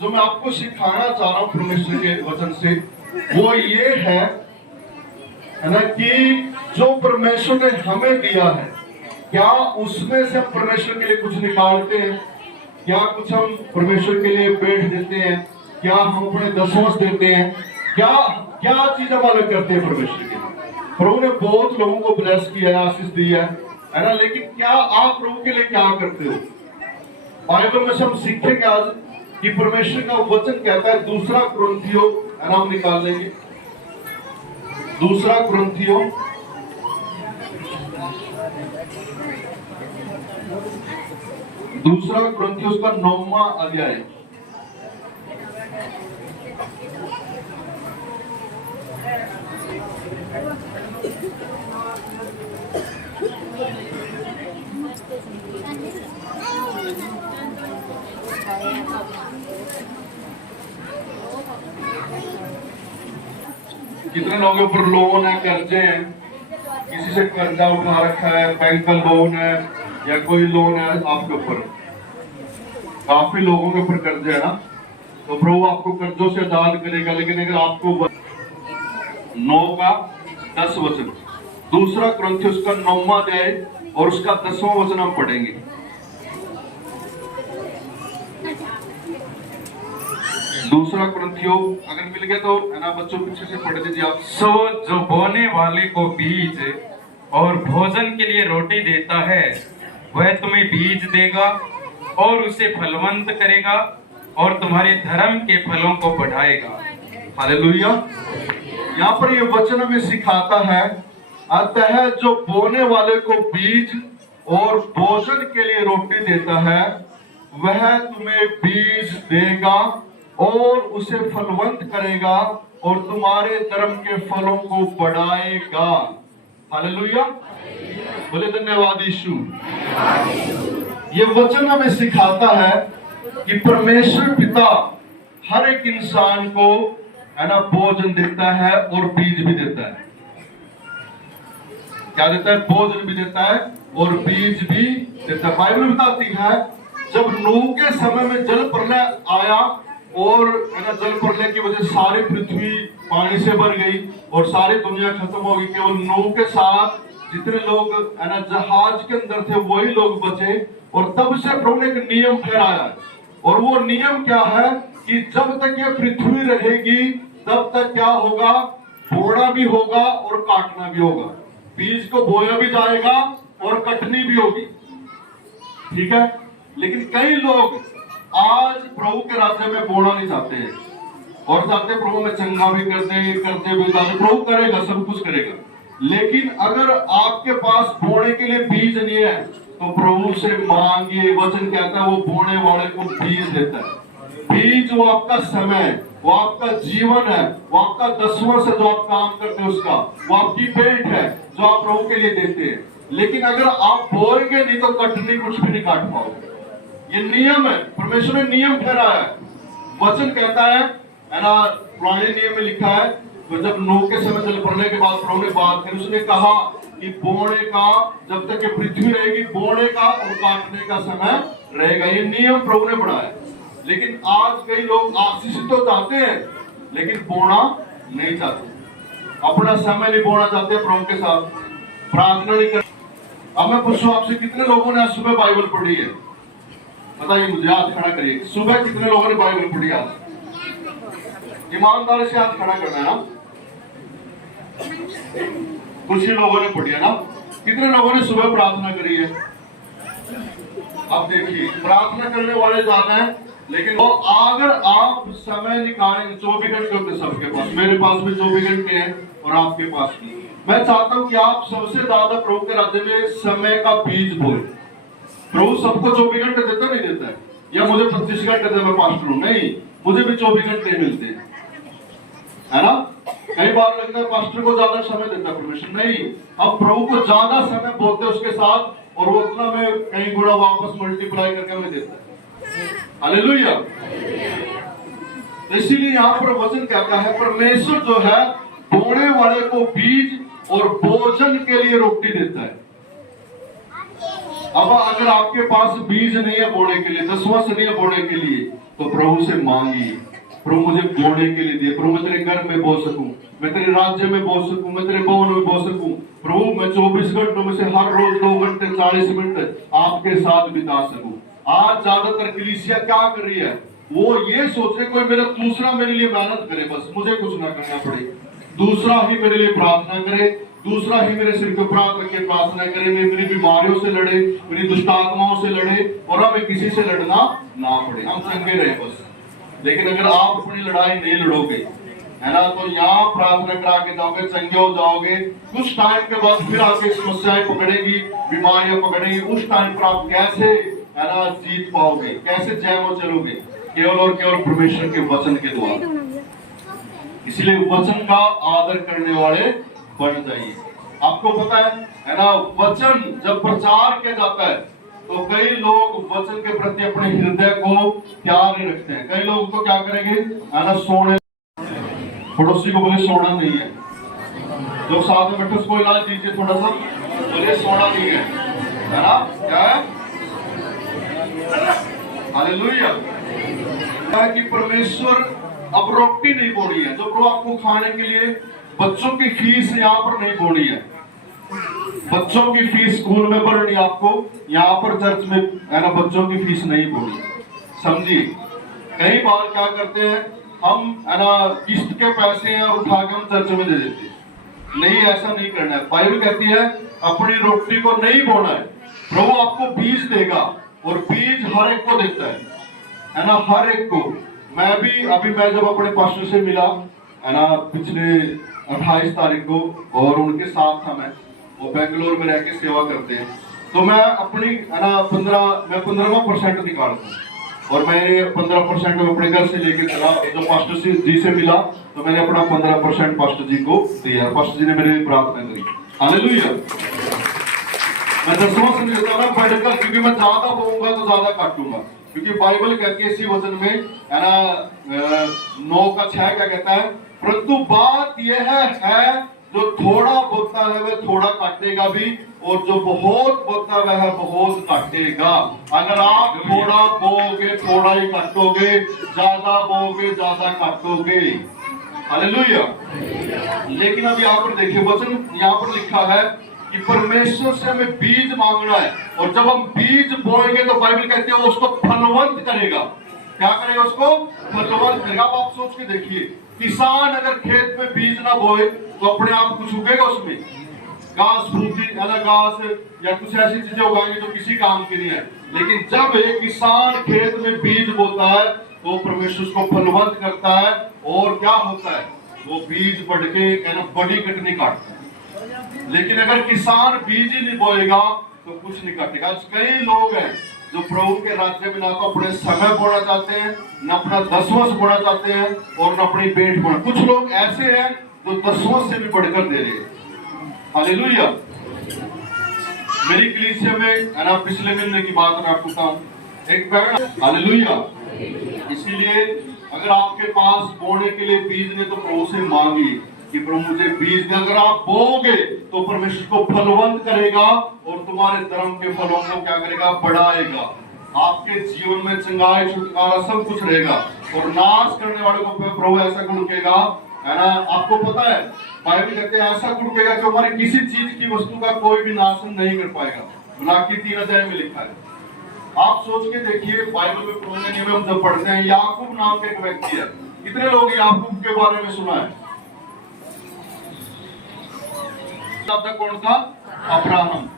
जो मैं आपको सिखाना चाह रहा हूं परमेश्वर के वचन से, वो ये है ना, कि जो परमेश्वर ने हमें दिया है, क्या उसमें से हम परमेश्वर के लिए कुछ निकालते हैं? क्या कुछ हम परमेश्वर के लिए बैठ देते हैं? क्या हम अपने दसवां देते हैं? क्या क्या चीज हम अलग करते हैं परमेश्वर के लिए? प्रभु ने बहुत लोगों को ब्लेस किया है, आशीष दी है ना, लेकिन क्या आप प्रभु के लिए क्या करते हो? बाइबल में से हम सीखेंगे आज कि परमेश्वर का वचन कहता है, दूसरा कुरिन्थियों, है ना, हम निकाल लेंगे दूसरा कुरिन्थियों, उसका 9वां अध्याय। कितने लोगों के ऊपर लोन है, कर्जे हैं, किसी से कर्जा उठा रखा है, बैंक का लोन है या कोई लोन है आपके ऊपर? काफी लोगों के ऊपर कर्जे है ना। तो प्रभु आपको कर्जों से आजाद करेगा, लेकिन अगर आपको 9:10 वचन, दूसरा कुरिन्थियों उसका 9वां अध्याय और उसका 10वां वचन हम पढ़ेंगे। दूसरा कुरिन्थियों अगर मिल गया तो है ना, बच्चों पीछे से पढ़ दीजिए आप। सो जो बोने वाले को बीज और भोजन के लिए रोटी देता है, वह तुम्हें बीज देगा और उसे फलवंत करेगा और तुम्हारे धर्म के फलों को बढ़ाएगा। हालेलुया। यहाँ पर ये वचन हमें सिखाता है, अतः जो बोने वाले को बीज और भोजन के लिए रोटी देता है, वह तुम्हें बीज देगा और उसे फलवंत करेगा और तुम्हारे धर्म के फलों को बढ़ाएगा। हालेलुया। बोले धन्यवाद यीशु। ये वचन हमें सिखाता है कि परमेश्वर पिता हर एक इंसान को, है ना, भोजन देता है और बीज भी देता है। क्या देता है? भोजन भी देता है और बीज भी देता है। बाइबल बताती है, जब नूह के समय में जल प्रलय आया और है ना, जल प्रलय की वजह से सारी पृथ्वी पानी से भर गई और सारी दुनिया खत्म हो गई, केवल नूह के साथ जितने लोग, है ना, जहाज के अंदर थे वही लोग बचे। और तब से प्रभु ने एक नियम ठहराया है, और वो नियम क्या है कि जब तक ये पृथ्वी रहेगी तब तक क्या होगा? बोना भी होगा और काटना भी होगा। बीज को बोया भी जाएगा और कटनी भी होगी। ठीक है। लेकिन कई लोग आज प्रभु के राज्य में बोना नहीं चाहते हैं और चाहते प्रभु में चंगा भी कर दे, करते भी जाते। प्रभु करेगा, सब कुछ करेगा, लेकिन अगर आपके पास बोने के लिए बीज नहीं है तो प्रभु से मांगिए। वचन कहता है वो बोने वाले को बीज देता है। बीज वो आपका समय, वो आपका जीवन है, वो आपका 10वां से जो आप काम करते हैं उसका, वो आपकी पेट है जो आप प्रभु के लिए देते हैं। लेकिन अगर आप बोएंगे नहीं तो कटनी कुछ भी नहीं काट पाओगे। ये नियम है, परमेश्वर ने नियम ठहराया है। वचन कहता है ना, पुराने नियम में लिखा है, तो जब नूह के समय जल प्रलय के बाद प्रभु ने बात की, उसने कहा कि बोने का, जब तक ये पृथ्वी रहेगी, बोने का और काटने का समय रहेगा। ये नियम प्रभु ने बढ़ाया। लेकिन आज कई लोग आशीष तो चाहते हैं लेकिन बोना नहीं चाहते, अपना समय नहीं बोना चाहते, प्रभु के साथ प्रार्थना नहीं कर। अब मैं पूछूं आपसे, कितने लोगों ने आज सुबह बाइबल पढ़ी है? बताइए मुझे, हाथ खड़ा करिए। सुबह कितने लोगों ने बाइबल पढ़ी आज? ईमानदारी से हाथ खड़ा करना है ना। कुछ ही लोगों ने पढ़ी है ना। कितने लोगों ने सुबह प्रार्थना करी है? अब देखिए, प्रार्थना करने वाले ज्यादा हैं, लेकिन वो अगर आप समय निकालेंगे, 24 घंटे होते सबके पास, मेरे पास भी 24 घंटे हैं और आपके पास भी। मैं चाहता हूं कि आप सबसे ज्यादा प्रभु के राज्य में समय का बीज बोए। प्रभु सबको 24 घंटे देता नहीं देता है, या मुझे 25 घंटे दे, मैं पास्टर हूं, नहीं, मुझे भी 24 घंटे मिलते हैं, है ना। कई बार लगता है पास्टर को ज्यादा समय देता है परमेश्वर, नहीं, अब प्रभु को ज्यादा समय बोलते हैं उसके साथ, और वो उतना में कई गुना वापस मल्टीप्लाई करके हमें देता है। हालेलुया। इसीलिए यहाँ पर वचन कहता है, परमेश्वर जो है बोने वाले को बीज और भोजन के लिए रोटी देता है। अब अगर आपके पास बीज नहीं है बोने के लिए, दसवां नहीं है बोने के लिए, तो प्रभु से मांगिए, प्रभु मुझे बोने के लिए दे, प्रभु मैं तेरे घर में बो सकूं, मैं तेरे राज्य में बो सकूं, मैं तेरे भवन में बो सकूं, प्रभु मैं 24 घंटों में से हर रोज 2 घंटे 40 मिनट आपके साथ बिता सकूं। आज ज्यादातर कलीसिया क्या कर रही है, वो ये सोच रहे कोई मेरा दूसरा मेरे लिए मेहनत करे, बस मुझे कुछ ना करना पड़े, दूसरा ही मेरे लिए प्रार्थना करे, दूसरा ही मेरे सिर के ऊपर हाथ रख के प्रार्थना करे, मेरी बीमारियों से लड़े, मेरी दुष्ट आत्माओं से लड़े, और हमें किसी से लड़ना ना पड़े, हम चंगे रहे बस। लेकिन अगर आप अपनी लड़ाई नहीं लड़ोगे, है ना, तो यहाँ प्रार्थना करा के जाओगे, चंगे हो जाओगे, कुछ टाइम के बाद फिर आपकी समस्याएं पकड़ेगी, बीमारियां पकड़ेंगी, उस टाइम पर आप कैसे, है ना, जीत पाओगे, कैसे जय में चलोगे? केवल और केवल परमेश्वर के वचन के द्वारा। इसलिए वचन का आदर करने वाले बन जाइए। आपको पता है ना, वचन जब प्रचार किया जाता है तो कई लोग वचन के प्रति अपने हृदय को प्यार नहीं रखते हैं। कई लोग तो क्या करेंगे, है ना, सोने, पड़ोसी को बोले सोना नहीं है, जो साथ में बैठे उसको इलाज दीजिए थोड़ा सा, बोले सोना नहीं है ना, क्या है, हालेलुया। कि परमेश्वर अब रोटी नहीं बोनी है, जो प्रभु आपको खाने के लिए, बच्चों की फीस यहाँ पर नहीं बोनी है, बच्चों की फीस स्कूल में भरनी, आपको यहाँ पर चर्च में, है ना, बच्चों की फीस नहीं बोनी, समझिए। कई बार क्या करते हैं हम, है ना, किस्त के पैसे हैं और उठा के हम चर्च में दे देते हैं। नहीं, ऐसा नहीं करना है। बाइबल कहती है अपनी रोटी को नहीं बोना है, प्रभु आपको बीज देगा, और बीज हर एक को देता है ना, हर एक को। मैं जब अपने पास्टर से मिला, है ना, पिछले 28 तारीख को, और उनके साथ था मैं, वो बेंगलोर में रह के सेवा करते हैं, तो मैं अपनी, है ना, 15% निकालता हूँ, और मैंने 15% अपने घर से लेके चला, जो पास्टर जी से मिला, तो मैंने अपना 15% पास्टर जी को दिया, पास्टर जी ने मेरे लिए प्रार्थना करी, हालेलुया। मैं 10वां से देता ना बढ़कर, क्योंकि मैं ज्यादा बोलूंगा तो ज्यादा काटूंगा, क्योंकि बाइबल कहती है इसी वचन में, है ना, 9:6 क्या कहता है, परंतु बात यह है जो थोड़ा बोता है वह थोड़ा काटेगा भी, और जो बहुत बोता है वह बहुत काटेगा। अगर आप थोड़ा बोओगे थोड़ा ही काटोगे, ज्यादा बोओगे ज्यादा काटोगे, हालेलुया। लेकिन अब यहाँ पर देखिए, वचन यहाँ पर लिखा है कि परमेश्वर से हमें बीज मांगना है, और जब हम बीज बोएंगे तो बाइबल कहती है वो उसको फलवंत करेगा। क्या करेगा? उसको फलवंत करेगा। अब आप सोच के देखिए, किसान अगर खेत में बीज ना बोए तो अपने आप कुछ उगेगा उसमें? घास फूसी, अलग घास या कुछ ऐसी चीजें उगाएंगे जो किसी काम की नहीं है। लेकिन जब एक किसान खेत में बीज बोता है तो परमेश्वर उसको फलवंत करता है, और क्या होता है, वो बीज बढ़ के बड़ी कटनी काटता है। लेकिन अगर किसान बीज ही नहीं बोएगा तो कुछ नहीं काटेगा। कई लोग हैं जो प्रभु के राज्य में ना तो अपने समय बोना चाहते हैं, न अपना 10वां बोना चाहते हैं, और न अपनी पेट बोना। कुछ लोग ऐसे हैं जो 10वां से भी बढ़कर दे रहे हैं, हालेलुया। मेरी कलीसिया में, है ना, पिछले महीने की बात मैं आपको बताऊं, एक बहन, हालेलुया। इसीलिए अगर आपके पास बोने के लिए बीज ने तो प्रभु से मांगिए कि प्रभु मुझे बीज दे। अगर आप बोओगे तो परमेश्वर को फलवंत करेगा, और तुम्हारे धर्म के फलों को क्या करेगा? बढ़ाएगा। आपके जीवन में चंगाई छुटकारा सब कुछ रहेगा, और नाश करने वालों को प्रभु ऐसा गुड़केगा, है ना। आपको पता है बाइबल कहते हैं ऐसा गुड़केगा कि हमारी किसी चीज की वस्तु का कोई भी नाशन नहीं कर पाएगा। मलाकी 3 में लिखा है। आप सोच के देखिए, बाइबल में पुराने नियम में हम जब पढ़ते हैं, याकूब नाम के एक व्यक्ति है। कितने लोग याकूब के बारे में सुना है? कौन था? अब्राहम।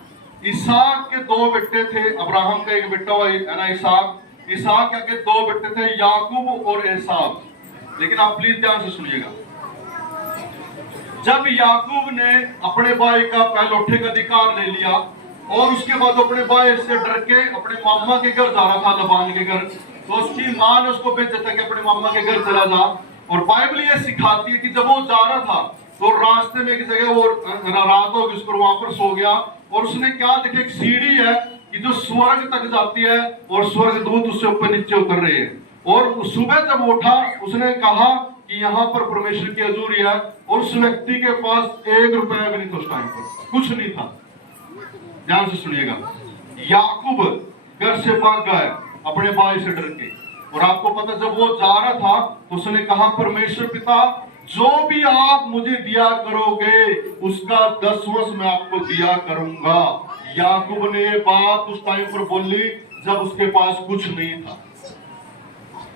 इसहाक के 2 बेटे थे। अब्राहम का एक बेटा हुआ, है ना, इसहाक। इसहाक के 2 बेटे थे, याकूब और एसाव। लेकिन आप प्लीज ध्यान से सुनिएगा। जब याकूब ने अपने भाई का पहलौठे का अधिकार ले लिया, और उसके बाद अपने भाई से डर के अपने मामा के घर जा रहा था, लबान के घर, तो उसकी माँ ने उसको भेजा था कि अपने मामा के घर चला जा। और बाइबल ये सिखाती है कि जब वो जा रहा था तो रास्ते में एक जगह वो रात हो गई, उसको वहां पर सो गया, और उसने क्या देखा, एक सीढ़ी है कि जो स्वर्ग तक जाती है, और स्वर्ग दूत उससे ऊपर नीचे उतर रहे हैं। और सुबह जब उठा, उसने कहा कि यहाँ पर परमेश्वर की हजूरी है, और उस व्यक्ति के पास 1 रुपया भी नहीं था। उस टाइम पर कुछ नहीं था। ध्यान से सुनिएगा, याकूब घर से भाग गया अपने भाई से डर के। और आपको पता, जब वो जा रहा था तो उसने कहा, परमेश्वर पिता, जो भी आप मुझे दिया करोगे उसका 10वां मैं आपको दिया करूंगा। याकूब ने ये बात उस टाइम पर बोली जब उसके पास कुछ नहीं था।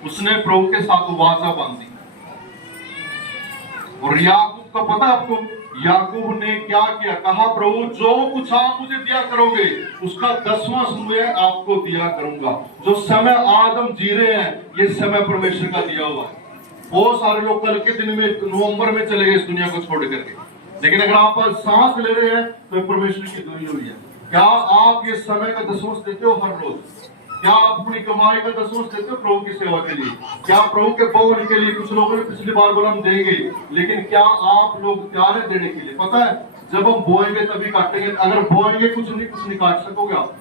उसने प्रभु के साथ वाचा बांधी। और याकूब का पता आपको, याकूब ने क्या किया? कहा, प्रभु जो कुछ आप मुझे दिया करोगे उसका 10वां मैं आपको दिया करूंगा। जो समय आदम जी रहे हैं ये समय परमेश्वर का दिया हुआ है। बहुत सारे लोग कल के दिन में नवंबर में चले गए इस दुनिया को छोड़ करके, लेकिन अगर आप सांस ले रहे हैं तो परमेश्वर की दुनिया हुई है। क्या आप ये समय का 10वां देते हो हर रोज? क्या आप अपनी कमाई का 10वां देते हो प्रभु की सेवा के लिए? क्या प्रभु के भवन के लिए? कुछ लोगों ने पिछली बार बोला हम देंगे, लेकिन क्या आप लोग तैयार है देने के लिए? पता है, जब हम बोएंगे तभी काटेंगे। अगर बोएंगे कुछ नहीं काट सकोगे आप।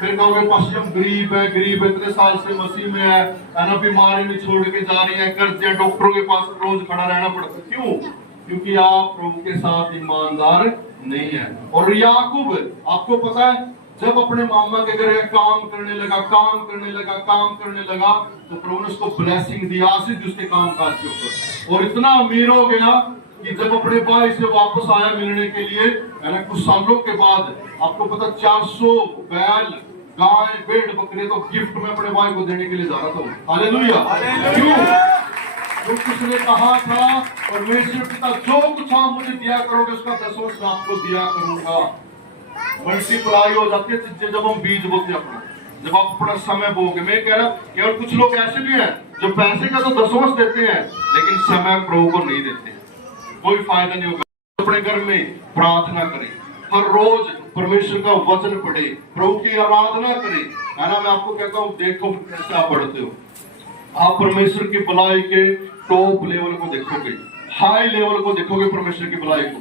फिर कहोगे पास हम गरीब है, इतने साल से मसीह में है ना, बीमारी नहीं छोड़ के जा रही है, कर्ज डॉक्टरों के पास रोज खड़ा रहना पड़ता है। क्यों? क्योंकि आप प्रभु के साथ ईमानदार नहीं है। और याकूब, आपको पता है, जब अपने मामा के घर काम करने लगा तो प्रभु ने उसको ब्लेसिंग दी, आशीष दी उसके काम काज के ऊपर। और इतना अमीर हो गया कि जब अपने भाई से वापस आया मिलने के लिए, कुछ सालों के बाद, आपको पता 400 बैल, गाय, भेड़, बकरे तो गिफ्ट में अपने भाई को देने के लिए जा रहा था। हालेलुया! क्यों? क्योंकि उसने कहा था, परमेश्वर पिता, जो कुछ आप मुझे दिया करोगे उसका 10वां मैं आपको दिया करूंगा। मल्टीप्लाई हो जाती है चीजें जब हम बीज बोते अपना, जब आप अपना समय बोगे। मैं कह रहा हूं, और कुछ लोग ऐसे भी हैं जो पैसे का तो 10वां देते हैं लेकिन समय प्रभु को नहीं देते। कोई फायदा नहीं होगा। अपने घर में प्रार्थना करें, हर रोज परमेश्वर का वचन पढ़े, प्रभु की आराधना करें, है ना। मैं आपको कहता हूँ, देखो कैसे आप पढ़ते हो। आप परमेश्वर की भलाई के टॉप लेवल को देखोगे, हाई लेवल को देखोगे परमेश्वर की भलाई को।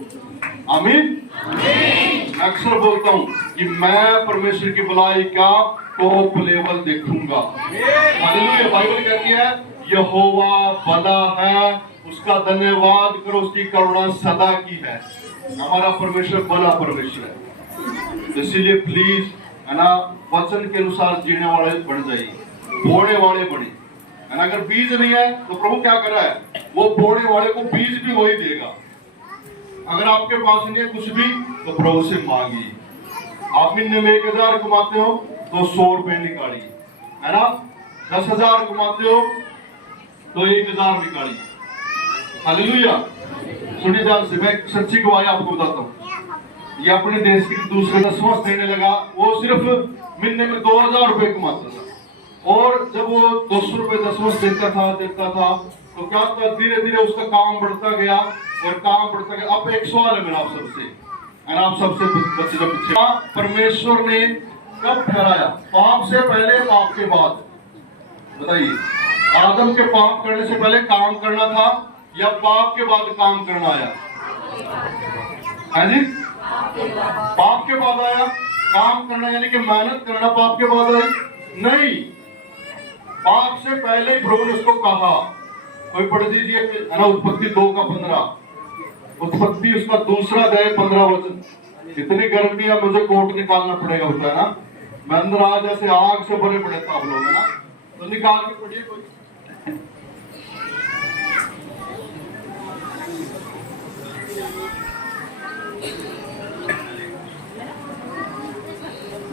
आमीन। मैं अक्सर बोलता हूँ कि मैं परमेश्वर की भलाई का टॉप लेवल देखूंगा। हालेलुया! बाइबल कहती है यहोवा भला है, उसका धन्यवाद करो, उसकी करुणा सदा की है। हमारा परमेश्वर भला परमेश्वर है। इसीलिए प्लीज, है ना, वचन के अनुसार जीने वाले बन जाइए, बोने वाले बने। अगर बीज नहीं है तो प्रभु क्या कर रहा है? वो बोने वाले को बीज भी वही देगा। अगर आपके पास नहीं है कुछ भी तो प्रभु से मांगिए। आप महीने में 1000 कमाते हो तो 100 रुपए निकालिए, है ना। 10,000 कमाते हो तो 1000 निकालिए। हालेलुया! सुनिए ध्यान से, मैं सच्ची गवाही आपको बताता हूँ। ये अपने देश की दूसरे 10वां देने लगा, वो सिर्फ महीने में 2000 रुपए कमाता था। और जब वो 200 रुपए 10वां देता था तो क्या था, धीरे धीरे उसका काम बढ़ता गया और काम बढ़ता गया। अब एक सवाल है मेरा आप सबसे, आप सबसे बच्चे का पीछे, परमेश्वर ने कब ठहराया? पाप से पहले, पाप के बाद? बताइए, आदम के पाप करने से पहले काम करना था या पाप के बाद काम करना आया? हाँ जी, पाप के बाद आया। काम करना यानी कि मेहनत करना पाप के बाद आई? नहीं, पाप से पहले ही प्रभु ने उसको कहा। कोई पढ़ दीजिए, उत्पत्ति 2:15, उत्पत्ति उसका 2 अध्याय 15 वचन। इतनी गर्मी है, मुझे कोट निकालना पड़ेगा, होता है ना। मैं अंदर आज ऐसे आग से भरे पड़े था आप लोग, है ना, तो निकाल के पढ़िए कोई।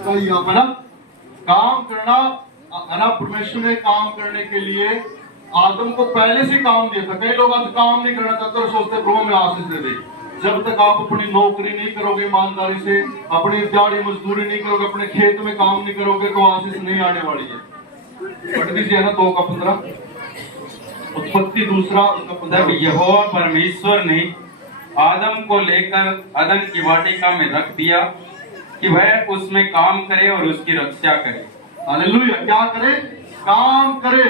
तो यहाँ पर ना काम करना, है ना, परमेश्वर ने काम करने के लिए आदम को पहले से काम दिया था। कई लोग आज काम नहीं करना चाहते और सोचते प्रभु में आशीष दे दे। जब तक आप अपनी नौकरी नहीं करोगे ईमानदारी से, अपनी दिहाड़ी मजदूरी नहीं करोगे, अपने खेत में काम नहीं करोगे तो आशीष नहीं आने वाली है। पढ़ दीजिए ना 2:15, उत्पत्ति 2:15। यहोवा परमेश्वर ने आदम को लेकर अदन की वाटिका में रख दिया कि वह उसमें काम करे और उसकी रक्षा करे। हालेलुया! क्या करे? काम करे।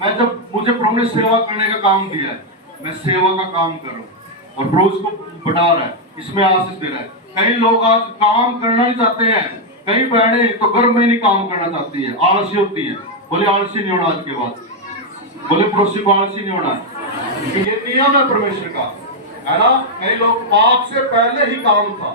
मैं जब मुझे प्रभु ने सेवा करने का काम दिया है, मैं सेवा का काम कर रहा हूँ और प्रभु इसको बढ़ा रहा है, इसमें आशीष दे रहा है। कई लोग आज काम करना नहीं चाहते हैं, कई बहनें तो घर में नहीं काम करना चाहती है, आलसी होती है। बोले आलसी नहीं होना आज के बाद, बोले पड़ोसी को आलसी नहीं होना है। ये नियम है परमेश्वर का, है ना। कई लोग पाप से पहले ही काम था,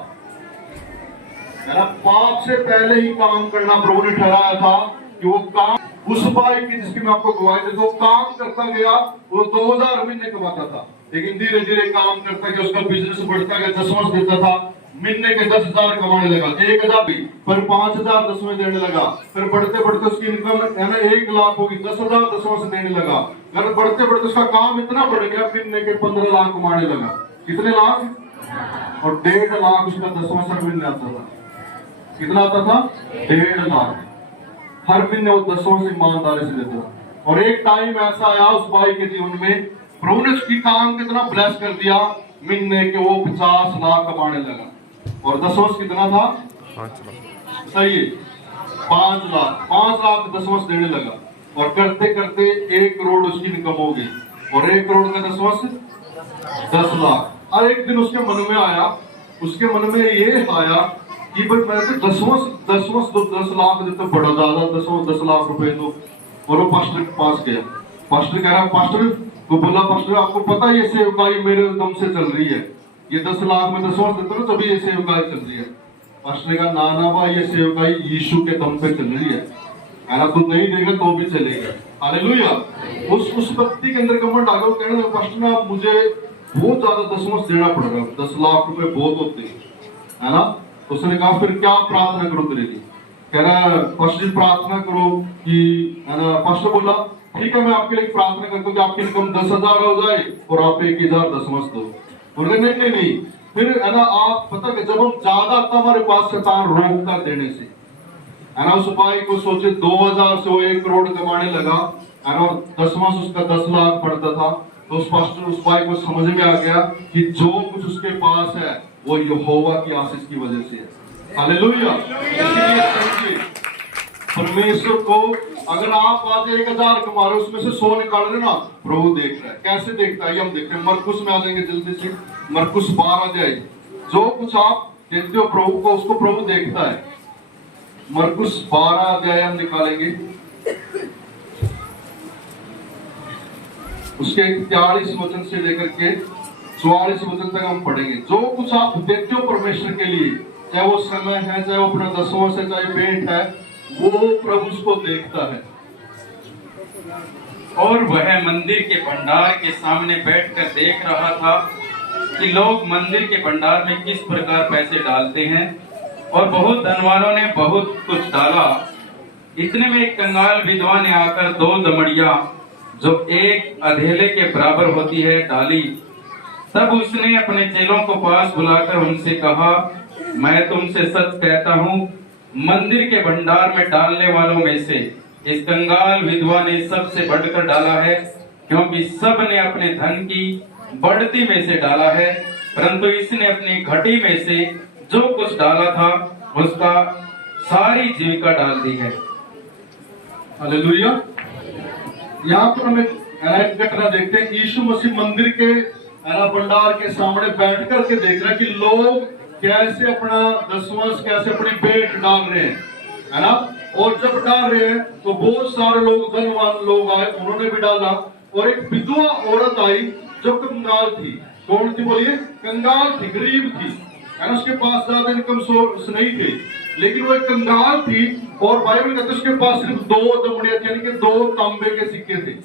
है ना, पाप से पहले ही काम करना प्रभु ने ठहराया था कि वो काम उस भाई की जिसकी मैं आपको गवाही देता हूं, काम करता गया, वो 2000 महीने कमाता था, लेकिन धीरे धीरे काम करता गया, उसका बिजनेस बढ़ता गया, दसवां देता था, महीने के 10,000 कमाने लगा, 1,000 भी, फिर 5,000 दसवें देने लगा, फिर बढ़ते बढ़ते उसकी इनकम है ना 1 लाख होगी, 10,000 दसवां से देने लगा, अगर बढ़ते बढ़ते उसका काम इतना बढ़ गया, महीने के 15 लाख कमाने लगा। कितने लाख? और 1.5 लाख उसका दसवां से महीने आता था। कितना आता था? 1.5 लाख हर महीने वो दसवां से ईमानदारी से देता था। और एक टाइम ऐसा आया उस भाई के जीवन में, प्रभु ने उसकी काम कितना ब्लेस कर दिया, महीने के वो 50 लाख कमाने लगा। और दसवां कितना था? 5 लाख। सही है, 5 लाख दसवां देने लगा, और करते करते 1 करोड़ उसकी इनकम हो गई, और 1 करोड़ का दसवां 10 लाख। और एक दिन उसके मन में आया, उसके मन में ये आया कि भाई मैं तो दसवां 10 लाख देता, बड़ा ज्यादा, 10 लाख रुपए दो। और वो पास्टर के पास गया, पास्टर कह रहा, पास्टर को बोला, पास्टर आपको पता है ये सेवकाई मेरे दम से चल रही है, ये 10 लाख में दसवां देता ना, तभी ये सेवकाई चल रही है। पास्टर ने कहा ना भाई, ये सेवकाई यीशु के दम पे चल रही है ना, तू नहीं देगा तो भी चलेगा। हालेलुया। उस व्यक्ति के अंदर घमंड आ गया, वो कहने लगा, पास्टर ना मुझे बहुत ज्यादा दसवां देना पड़ेगा, 10 लाख रुपए बहुत होते हैं, है ना। उसने कहा फिर क्या प्रार्थना करो तेरे लिए? कह रहा पास्टर प्रार्थना करो कि, है ना। पास्टर बोला ठीक है, मैं आपके लिए प्रार्थना करता हूँ कि आपकी इनकम 10,000 हो जाए और आप 1,000 दसवां दो। बोले नहीं। फिर है ना, आप पता कि जब हम ज्यादा आता हमारे पास शैतान रोकता देने से, है ना। उस भाई को सोचे 2,000 से वो 1 करोड़ कमाने लगा, है ना, दसवां से उसका 10 लाख पड़ता था। तो उस पास्टर उस भाई को समझ में आ गया कि जो कुछ उसके पास है वो यहोवा की आशीष की वजह से है। हालेलुया। इसलिए समझिए, परमेश्वर को अगर आप आज 1,000 कमा रहे हो, उसमें से 100 निकाल रहे ना, प्रभु देख रहा है। कैसे देखता है ये हम देखते हैं। मरकुस में आ जाएंगे जल्दी से, मरकुस 12 अध्याय। जो कुछ आप देते हो प्रभु को, उसको प्रभु देखता है। मरकुस 12 अध्याय हम निकालेंगे, उसके 43 वचन से लेकर के 44 वचन तक हम पढ़ेंगे। जो कुछ आप देते हो परमेश्वर के लिए, चाहे वो समय है, चाहे वो अपना दसवां से, चाहे भेंट है, वो प्रभु उसको देखता है। और वह मंदिर के भंडार के सामने बैठकर देख रहा था कि लोग मंदिर के भंडार में किस प्रकार पैसे डालते हैं, और बहुत धनवानों ने बहुत कुछ डाला। इतने में एक कंगाल विधवा ने आकर 2 दमड़ियां, जो एक अधेले के बराबर होती है, डाली। तब उसने अपने चेलों को पास बुलाकर उनसे कहा, मैं तुमसे सच कहता हूँ, मंदिर के भंडार में डालने वालों में से इस कंगाल विधवा ने सबसे बढ़कर डाला है, क्योंकि सब ने अपने धन की बढ़ती में से डाला है, परंतु इसने अपनी घटी में से जो कुछ डाला था उसका सारी जीविका डाल दी है। हालेलुया। यहाँ पर हमें घटना देखते हैं, यीशु मसीह मंदिर के भंडार के सामने बैठ करके देख रहा है कि लोग कैसे अपना दसवां, कैसे अपनी भेंट डाल रहे हैं, है ना। और जब डाल रहे हैं तो बहुत सारे लोग, धनवान लोग आए, उन्होंने भी डाला। और एक विधवा औरत आई जो कंगाल थी। कौन थी? बोलिए, कंगाल थी, गरीब थी, है ना। उसके पास ज्यादा इनकम सोर्स नहीं थे, लेकिन वो एक कंगाल थी। और बाइबल कहते उसके पास सिर्फ 2 दमड़ियां, यानी कि 2 तांबे के सिक्के थे,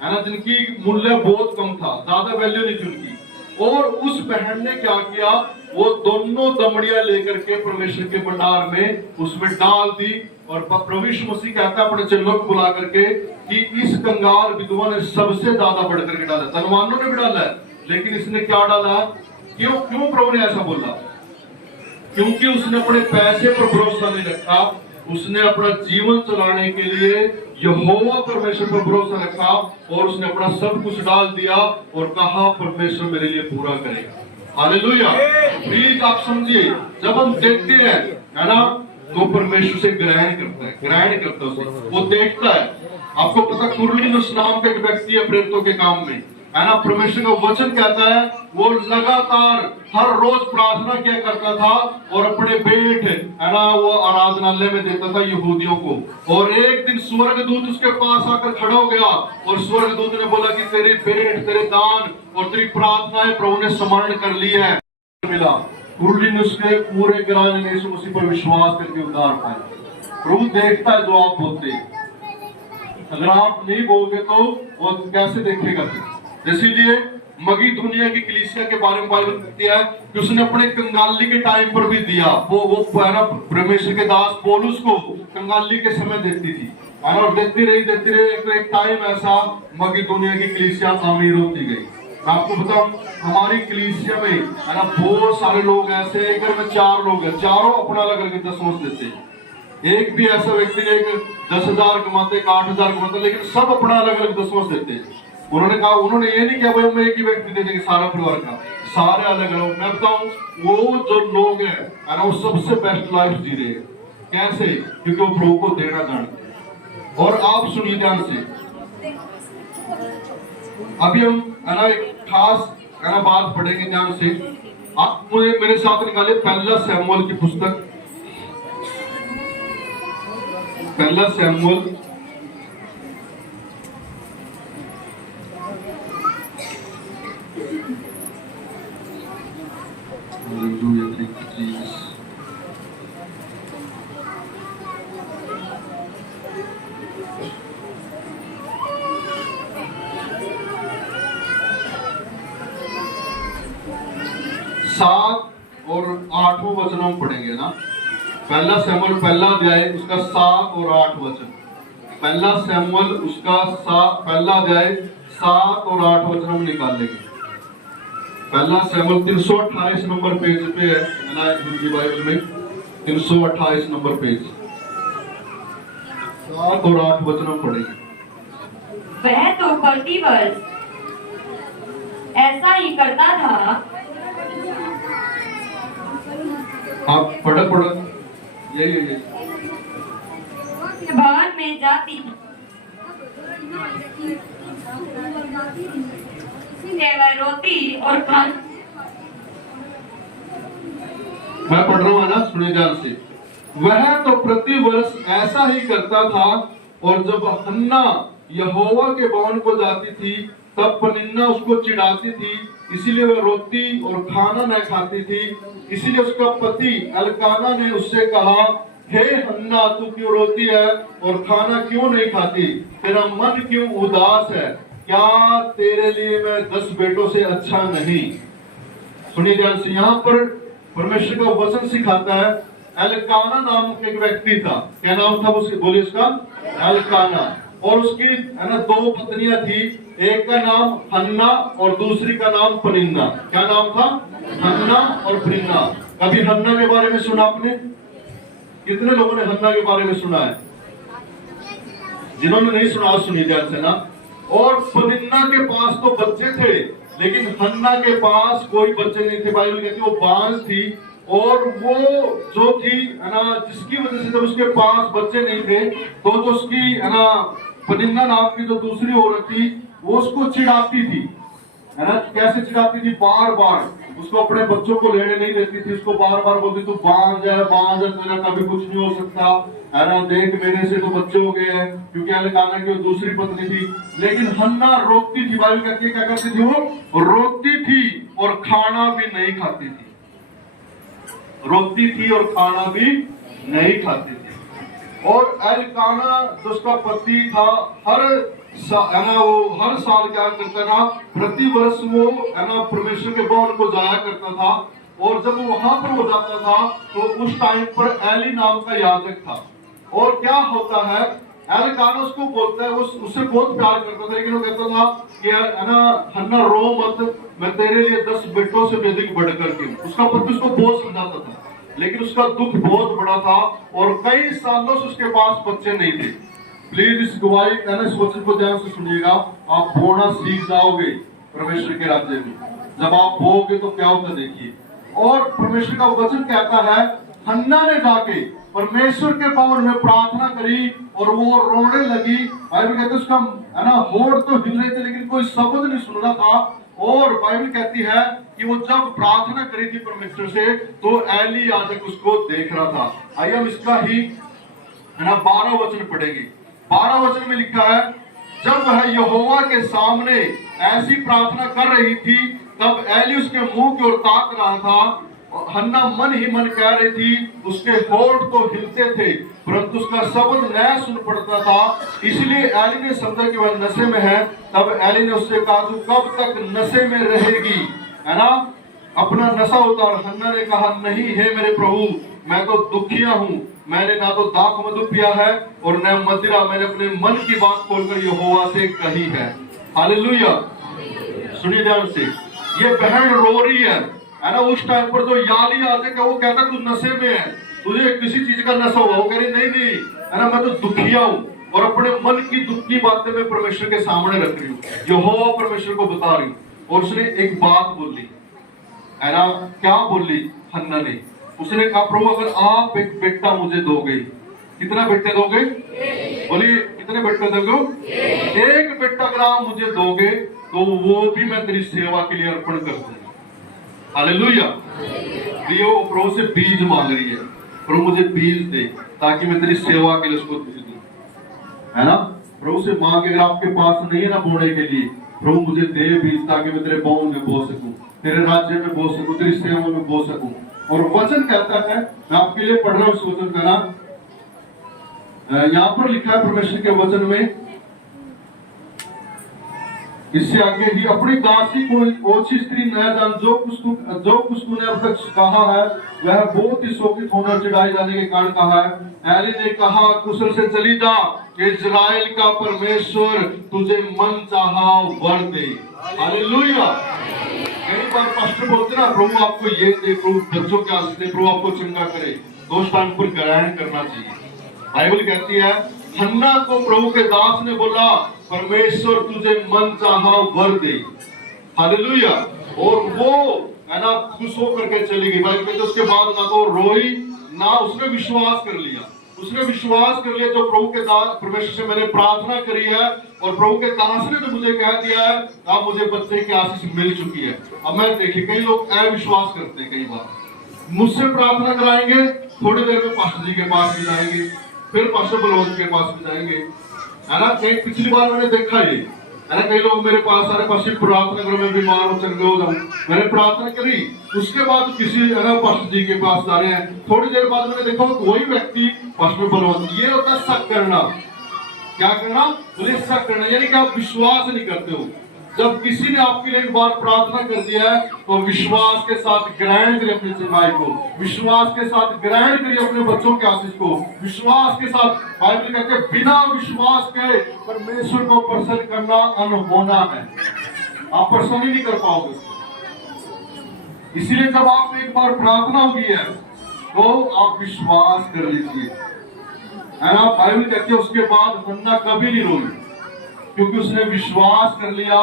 है ना, जिनकी मूल्य बहुत कम था, ज्यादा वैल्यू नहीं थी उनकी। और उस बहन ने क्या किया, वो दोनों दमड़ियां लेकर के परमेश्वर के भंडार में उसमें डाल दी। और प्रभु यीशु मसीह कहता है अपने चेलों को बुला करके कि इस कंगाल विधवा ने सबसे ज्यादा बढ़ करके डाला। धनवानों ने भी डाला है, लेकिन इसने क्या डाला? क्यों प्रभु ने ऐसा बोला? क्योंकि उसने अपने पैसे पर भरोसा नहीं रखा, उसने अपना जीवन चलाने के लिए यहोवा परमेश्वर पर भरोसा रखा, और उसने अपना सब कुछ डाल दिया और कहा परमेश्वर मेरे लिए पूरा करेगा। हालेलुया। प्लीज आप समझिए, जब हम देखते हैं, है ना, तो परमेश्वर से ग्रहण करता है उसे, वो देखता है। आपको पता, कुरनेलियुस नाम का एक व्यक्ति है प्रेरितों के काम में, है ना। परमेश्वर का वचन कहता है वो लगातार हर रोज प्रार्थना किया करता था और अपने भेंट, है ना, वो आराधनालय में देता था यहूदियों को। और एक दिन स्वर्गदूत उसके पास आकर खड़ा हो गया और स्वर्गदूत ने बोला कि तेरी भेंट, तेरे दान और तेरी प्रार्थनाएं प्रभु ने स्मरण कर ली है। मिला कुंडली ने उसके पूरे घराने ने यीशु मसीह पर विश्वास करके उद्धार पाया। प्रभु देखता है जो आप बोलते हैं। अगर आप नहीं बोलोगे तो वो कैसे देखेगा फिर? इसीलिए मगी दुनिया की कलीसिया के बारे में बाइबल कहती है कि उसने अपने कंगाली के टाइम पर भी दिया। वो परमेश्वर के दास पौलुस को कंगाली के समय देती थी और देती रही एक टाइम ऐसा मगी दुनिया की कलीसिया अमीर होती गई। मैं आपको बताऊं, हमारी कलीसिया में है ना बहुत सारे लोग ऐसे, एक घर में 4 लोग हैं, चारों अपना अलग अलग दसवां देते हैं। एक भी ऐसा व्यक्ति नहीं कि 10,000 कमाते, 8,000 कमाते, लेकिन सब अपना अलग अलग दसवां देते हैं। उन्होंने कहा, उन्होंने ये नहीं किया भाई हम एक ही व्यक्ति दे देंगे सारा परिवार का, सारे अलग अलग। मैं बताऊं वो जो लोग हैं ना वो सबसे बेस्ट लाइफ जी रहे हैं। कैसे? क्योंकि वो प्रभु को देना जानते हैं। और आप सुनिए ध्यान से, अभी हम है ना एक खास है ना बात पढ़ेंगे ध्यान से। आप मुझे मेरे साथ निकाले पहला शमूएल की पुस्तक, पहला शमूएल सात और 8वां वचन हम पढ़ेंगे ना। पहला शमूएल पहला अध्याय उसका 7 और 8 वचन। पहला शमूएल उसका पहला अध्याय 7 और 8 वचन हम निकाल लेंगे। पहला शमूएल 328 नंबर पेज पे है ना हिंदी बाइबल में, 328 नंबर पेज, 7 और 8 वचन हम पढ़ेंगे। वह तो प्रतिवर्ष ऐसा ही करता था। आप पढ़ो यही भवन में जाती वह रोती और मैं पढ़ रहा हूँ ना, सुनिए ध्यान से। वह तो प्रति वर्ष ऐसा ही करता था, और जब हन्ना यहोवा के भवन को जाती थी तब पनिन्ना उसको चिढ़ाती थी, इसीलिए वह रोती और खाना न खाती थी। इसीलिए उसका पति एलकाना ने उससे कहा, हे हन्ना तू क्यों रोती है और खाना क्यों नहीं खाती? तेरा मन क्यों उदास है? क्या तेरे लिए मैं 10 बेटों से अच्छा नहीं? सुनिए ध्यान से, यहाँ पर परमेश्वर का वचन सिखाता है। एलकाना नाम का एक व्यक्ति था। क्या नाम था उसके? बोलिए उसका, एलकाना। और उसकी है ना 2 पत्नियां थी, एक का नाम हन्ना और दूसरी का नाम पनिन्ना। क्या नाम था? हन्ना और पनिन्ना। कभी हन्ना के बारे में सुना आपने? कितने लोगों ने हन्ना के बारे में सुना है? जिन्होंने नहीं सुना सुनिए ध्यान से ना। और पनिन्ना के पास तो बच्चे थे, लेकिन हन्ना के पास कोई बच्चे नहीं थे। बाइबल कहती है वो बांझ थी, और वो जो थी है ना, जिसकी वजह से जब उसके पास बच्चे नहीं थे तो जो उसकी है ना पनिन्ना नाम की जो दूसरी औरत थी वो उसको चिढ़ाती थी, है ना। कैसे चिढ़ाती थी? बार बार उसको अपने बच्चों को लेने नहीं देती थी। उसको बार बार बोलती तू बांझ है, तेरा कभी कुछ नहीं हो सकता, है ना। देख मेरे से तो बच्चे हो गए हैं, क्योंकि एलकाना की दूसरी पत्नी थी। लेकिन हन्ना रोती थी। बाइबल कहती है क्या करती थी? वो रोती थी और खाना भी नहीं खाती थी। रोती थी और खाना भी नहीं खाती थी। और एलकाना जो उसका पति था, हर साल क्या करता था? प्रति वर्ष वो है ना परमेश्वर के भवन को जाया करता था। और जब वहां पर हो जाता था तो उस टाइम पर एली नाम का याजक था। और क्या होता है, एलकाना उसको बोलता है, उससे बहुत प्यार करता था, लेकिन वो कहता था कि है ना हन्ना रो मत, मैं तेरे लिए 10 बेटों से भी अधिक बढ़कर के। उसका पति उसको बहुत समझाता था, लेकिन उसका दुख बहुत बड़ा था और कई सालों से उसके पास बच्चे नहीं थे। प्लीज इस गवाही इस वचन को ध्यान से सुनिएगा। आप बोना सीख जाओगे परमेश्वर के राज्य में। जब आप बोओगे तो क्या होगा देखिए। और परमेश्वर का वचन कहता है, हन्ना ने जाके परमेश्वर के भवन में प्रार्थना करी और वो रोने लगी। बाइबल कहते है उसका है ना होठ तो हिल रहे थे, लेकिन कोई शब्द नहीं सुन रहा था। और बाइबल कहती है कि वो जब प्रार्थना करी थी परमेश्वर से तो एली याजक उसको देख रहा था। आइए हम इसका ही है ना 12 वचन पढ़ेंगे। 12 वचन में लिखा है, जब वह यहोवा के सामने ऐसी प्रार्थना कर रही थी तब एली उसके मुंह की ओर ताक रहा था हन्ना मन ही मन कह रही थी, उसके होठ तो हिलते थे परंतु उसका शब्द न सुन पड़ता था। इसलिए एली ने समझा कि वह नशे में है। तब एली ने उससे कहा, तू कब तक नशे में रहेगी, है ना, अपना नशा उतार। हन्ना ने कहा, नहीं है मेरे प्रभु, मैं तो दुखिया हूँ, मैंने ना तो दाख मधु पिया है और न मदिरा, मैंने अपने मन की बात खोलकर यहोवा से कही है। हालेलुया। सुनिए ध्यान से, ये बहन रो रही है ना। उस टाइम पर जो याली आते का वो कहता तू नशे में है, तुझे किसी चीज का नशा हुआ। वो कह रही नहीं नहीं, है ना, मैं तो दुखिया हूँ और अपने मन की दुख की बातें मैं परमेश्वर के सामने रख रही हूँ, यहोवा परमेश्वर को बता रही हूँ। और उसने एक बात बोली, है ना, क्या बोली हन्ना ने, उसने कहा, प्रभु अगर आप एक बेटा मुझे दोगे, कितना बेटे दोगे, बोलिए कितने बेटे दोगे, एक बेटा अगर आप मुझे दोगे तो वो भी मैं तेरी सेवा के लिए अर्पण कर दूंगा। हालेलुया। प्रियो, प्रभु से बीज मांग रही है, प्रभु मुझे बीज दे ताकि मैं तेरी सेवा के लिए उसको बीज दूं, है ना। प्रभु से मांग, अगर आपके पास नहीं है ना बोने के लिए, प्रभु मुझे दे बीज ताकि मैं तेरे पाँव में बो सकूं, तेरे राज्य में बो सकूं, तेरी सेवा में बो सकूं। और वचन कहता है, मैं आपके लिए पढ़ रहा हूं इस वचन का नाम, यहाँ पर लिखा है परमेश्वर के वचन में, इससे आगे ही, अपनी दासी को ओछी स्त्री न जान, जो कुछ तूने अब तक कहा है वह बहुत ही शोकित होना, चिढ़ाई जाने के कारण कहा है। एली ने कहा, कुशल से चली जा, इजराइल का परमेश्वर तुझे मन चाहा वर दे। हालेलुया। कई बार पास्टर बोलते ना, प्रभु आपको ये दे, प्रभु बच्चों के आशीष दे, प्रभु आपको चंगा करे, तो उस टाइम पर ग्रहण करना चाहिए। बाइबल कहती है, हन्ना को प्रभु के दास ने बोला, परमेश्वर तुझे मन चाहा वर दे। हालेलुया। और वो, है ना, खुश होकर के चली गई। बाइबल कहती है उसके बाद ना तो रोई ना, उसने विश्वास कर लिया। उसने विश्वास कर लिया, जो प्रभु के दास, परमेश्वर से मैंने प्रार्थना करी है और प्रभु के दास ने तो मुझे कह दिया है, अब मुझे बच्चे की आशीष मिल चुकी है। अब मैं देखिए, कई लोग अविश्वास करते हैं, कई बार मुझसे प्रार्थना कराएंगे, थोड़ी देर में पास्टर जी के पास भी जाएंगे, फिर पास्टर बलवंत के पास भी जाएंगे, है ना। कई पिछली बार मैंने देखा ये, है ना, कई लोग मेरे पास सारे पास प्रार्थना करो, मैं बीमार हो, चंगे हो जाऊं, मैंने प्रार्थना करी, उसके बाद किसी, है ना, पास्टर जी के पास जा रहे हैं, थोड़ी देर बाद मैंने देखा वही व्यक्ति पास्टर बलवंत। ये होता है शक करना। क्या करना, बोले शक करना, यानी कि आप विश्वास नहीं करते हो। जब किसी ने आपके लिए एक बार प्रार्थना कर दिया है तो विश्वास के साथ ग्रहण करिए अपनी सेवाएं को, विश्वास के साथ ग्रहण करिए अपने बच्चों के आशीष को, विश्वास के साथ। बाइबल कहते हैं, बिना विश्वास के परमेश्वर को प्रसन्न करना अनहोना है, आप प्रसन्न ही नहीं कर पाओगे। इसीलिए जब आप एक बार प्रार्थना होगी है तो आप विश्वास कर लीजिए, है ना। बाइबल कहती है उसके बाद हन्ना कभी नहीं रोई, क्योंकि उसने विश्वास कर लिया,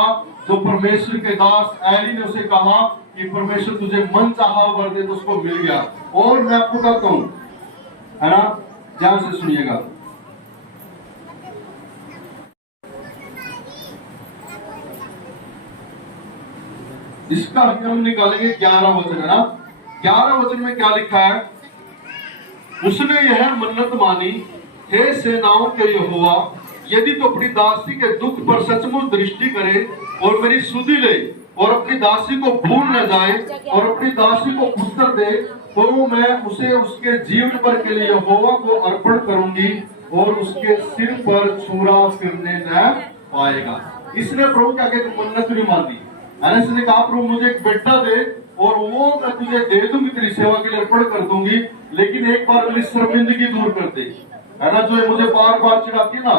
जो परमेश्वर के दास एली ने उसे कहा कि परमेश्वर तुझे मन चाहा वर दे, तो उसको मिल गया। और मैं आपको कहता हूं, है ना, ध्यान से सुनिएगा, इसका हम निकालेंगे 11 वचन, है ना। 11 वचन में क्या लिखा है, उसने यह मन्नत मानी, हे सेनाओं के यहोवा, यदि तो अपनी दासी के दुख पर सचमुच दृष्टि करे और मेरी सुधि ले और अपनी दासी को भूल न जाए और अपनी दासी को उत्तर दे, तो मैं उसे उसके जीवन भर के लिए यहोवा को अर्पण करूंगी और उसके सिर पर छुरा फिरने न पाएगा। इसने प्रभु के आगे मन्नत नहीं मानी, इसने कहा, प्रभु मुझे एक बेटा दे और वो मैं तुझे दे दूंगी, तेरी सेवा के लिए अर्पण कर दूंगी, लेकिन एक बार मेरी शर्मिंदगी दूर कर दे, है ना। जो मुझे बार बार चिढ़ाती है ना,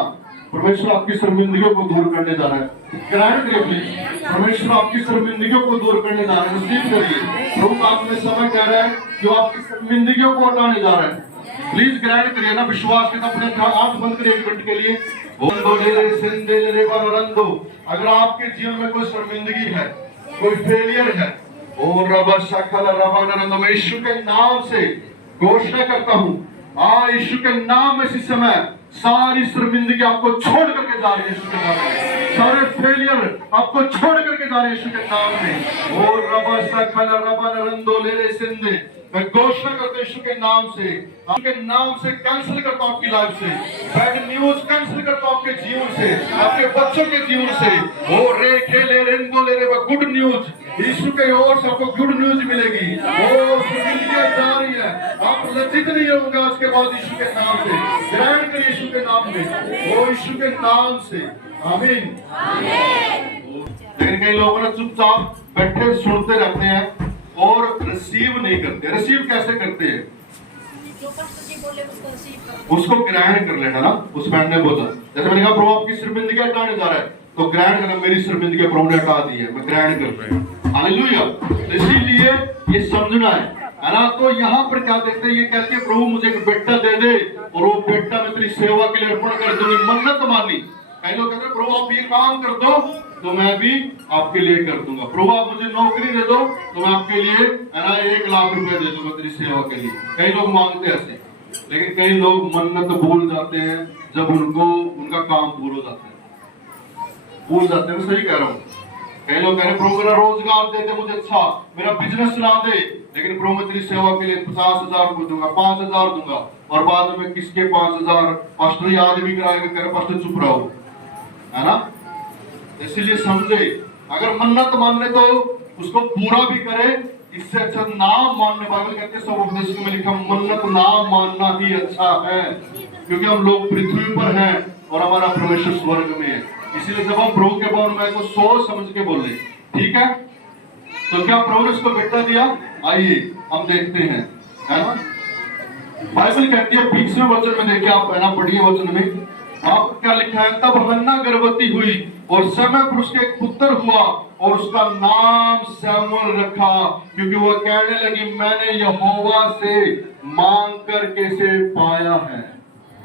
परमेश्वर आपकी शर्मिंदगियों को दूर करने जा रहा है। ग्रहण करिए प्लीज, परमेश्वर आपकी शर्मिंदगियों को दूर करने जा रहा है, रिसीव करिए। प्रभु का आपने समय कह रहा है जो आपकी शर्मिंदगियों को हटाने जा रहा है। प्लीज ग्रहण करिए ना, विश्वास के साथ अपने आंख बंद करिए 1 मिनट के लिए। अगर आपके जीवन में कोई शर्मिंदगी है, कोई फेलियर है, और रबा शकल रबानंद, मैं यीशु के नाम से घोषणा करता हूँ, यीशु के नाम में इस समय सारी शर्मिंदगी आपको छोड़ करके जा रही है यीशु के नाम में, सारे फेलियर आपको छोड़ करके जा रहे हैं यीशु के नाम में। और रबा शकल रबानंदो लेरे सिंधे, मैं घोषणा करता हूं यीशु के नाम से, आपके नाम से कैंसिल करता हूं आपकी लाइफ से, बैड न्यूज कैंसिल करता हूं आपके जीवन से, आपके बच्चों के जीवन से। ओ रे खेले रेंदो ले रे, गुड न्यूज यीशु के ओर से आपको गुड न्यूज मिलेगी। वो जिंदगी जा रही है, आप लज्जित नहीं होंगे आज के बाद यीशु के नाम से। ग्रहण करिए यीशु के नाम में, वो यीशु के नाम से। आमीन। लेकिन कई लोग ना चुपचाप बैठे सुनते रहते हैं और रिसीव नहीं करते। रिसीव कैसे करते हैं? उसको ग्रहण कर लेना ना। उस बहन ने बोला, जैसे मैंने कहा प्रभु आपकी शर्मिंदगी हटाने जा रहा है, तो ग्रहण करना, मेरी शर्मिंदगी प्रभु ने हटा दी है, मैं ग्रहण कर रहा हूँ। हालेलुया। इसीलिए ये समझना है ना। तो यहाँ पर क्या देखते हैं, ये कहते हैं प्रभु मुझे एक बेटा दे दे और वो बेटा मैं तेरी सेवा के लिए अर्पण कर दूंगी। मन्नत मानी। कई लोग कहते हैं प्रभु आप ये काम कर दो तो मैं भी आपके लिए कर दूंगा। प्रभु आप मुझे नौकरी दे दो तो मैं आपके लिए है ना 1 लाख रुपए दे दूंगा तेरी सेवा के लिए। कई लोग मांगते हैं ऐसे, लेकिन कई लोग मन्नत भूल जाते हैं जब उनका काम पूरा हो जाता है। भूल जाते हैं, मैं सही कह रहा हूँ। कई लोग कह रहे हैं प्रभु मेरा रोजगार दे दे मुझे, अच्छा मेरा बिजनेस चला दे, लेकिन प्रभु मैं तेरी सेवा के लिए 50,000 रुपए दूंगा, 5,000 दूंगा, और बाद में किसके 5,000 पास्टर याद भी कराएगा, कह रहे पास्टर चुप रहो, है ना। इसलिए समझे, अगर मन्नत मानने तो उसको पूरा भी करे। इससे अच्छा नाम मानने, बाइबल कहते हैं सब उपदेश में लिखा मन्नत नाम मानना ही अच्छा है, क्योंकि हम लोग पृथ्वी पर हैं और हमारा परमेश्वर स्वर्ग में है। इसीलिए जब हम प्रभु के भवन में तो सोच समझ के बोले, ठीक है। तो क्या प्रभु ने उसको बेटा दिया? आइए हम देखते हैं, है ना। बाइबल कहती है 20वें वचन में, देखिए आप, है ना, पढ़िए वचन में आप क्या लिखा है। तब हन्ना गर्भवती हुई और समय पर उसके एक पुत्र हुआ और उसका नाम सैमुअल रखा, क्योंकि वह कहने लगी मैंने यहोवा से मांग कर कैसे पाया है।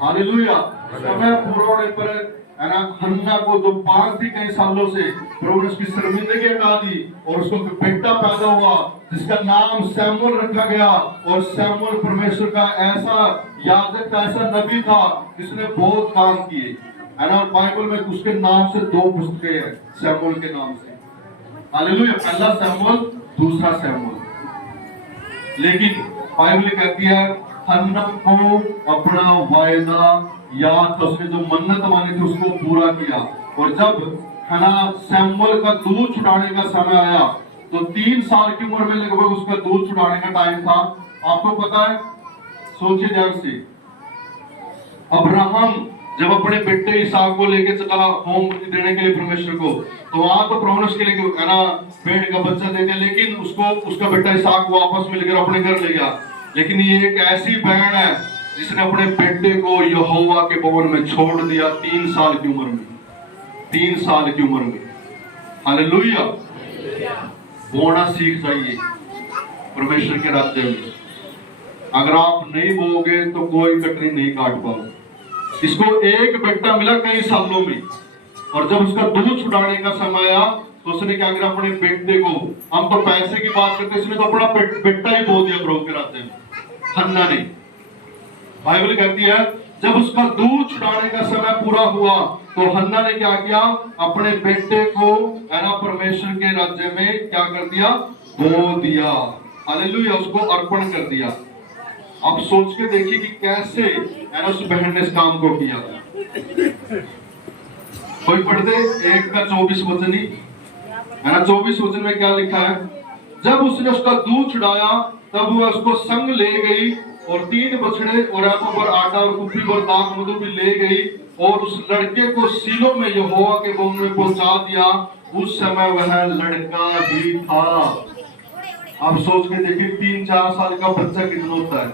हालेलुया। समय पूरा होने पर, है ना, हन्ना को जो पास थी कई सालों से, प्रभु ने उसकी शर्मिंदगी हटा दी और उसको बेटा पैदा हुआ जिसका नाम सैमुअल रखा गया। और सैमुअल परमेश्वर का ऐसा याजक था, ऐसा नबी था जिसने बहुत काम किए, है ना। बाइबल में उसके नाम से 2 पुस्तकें हैं सैमुअल के नाम से। हालेलुया। पहला सैमुअल, दूसरा सैमुअल। लेकिन बाइबल कहती है हन्ना को अपना वायदा याद था, उसने जो मन्नत मानी थी उसको पूरा किया। और जब है ना सैमुअल का दूध छुड़ाने का समय आया तो 3 साल की उम्र में लगभग उसका दूध छुड़ाने का टाइम था। आपको पता है, सोचिए ध्यान से, अब्राहम जब अपने बेटे इसहाक को लेके चला होम देने के लिए परमेश्वर को, तो वहां तो प्रभु ने उसके लिए, है ना, पेड़ का बच्चा दे दिया, लेकिन उसको उसका बेटा इसहाक वापस मिलकर अपने घर ले गया। लेकिन ये एक ऐसी बहन है जिसने अपने बेटे को यहोवा के भवन में छोड़ दिया 3 साल की उम्र में। 3 साल की उम्र में। हालेलुया। बोना सीख जाइए परमेश्वर के राज्य में। अगर आप नहीं बोओगे तो कोई कटनी नहीं काट पाओगे। इसको एक बेटा मिला कई सालों में, और जब उसका दूध छुड़ाने का समय आया तो उसने क्या किया, अपने बेटे को, हम तो पैसे की बात करते, इसने तो अपना बेटा ही बो दिया प्रभु के राज्य में, हन्ना ने। बाइबल कहती है जब उसका दूध छुड़ाने का समय पूरा हुआ तो हन्ना ने क्या किया, अपने बेटे को, है ना, परमेश्वर के राज्य में क्या कर दिया, बो दिया। हालेलुया। उसको अर्पण कर दिया। आप सोच के देखिए कि कैसे, है ना, उस बहन ने इस काम को किया। कोई पढ़ दे 1 का 24 वचन ही, है ना। 24 वचन में क्या लिखा है, जब उसने उसका दूध छुड़ाया तब वह उसको संग ले गई और 3 बछड़े और आंखों पर आटा और कुप्पी पर दाख मधु भी ले गई और उस लड़के को सीलो में यहोवा के भवन में पहुंचा दिया। उस समय वह लड़का भी था। आप सोच के देखिए 3-4 साल का बच्चा कितना होता है,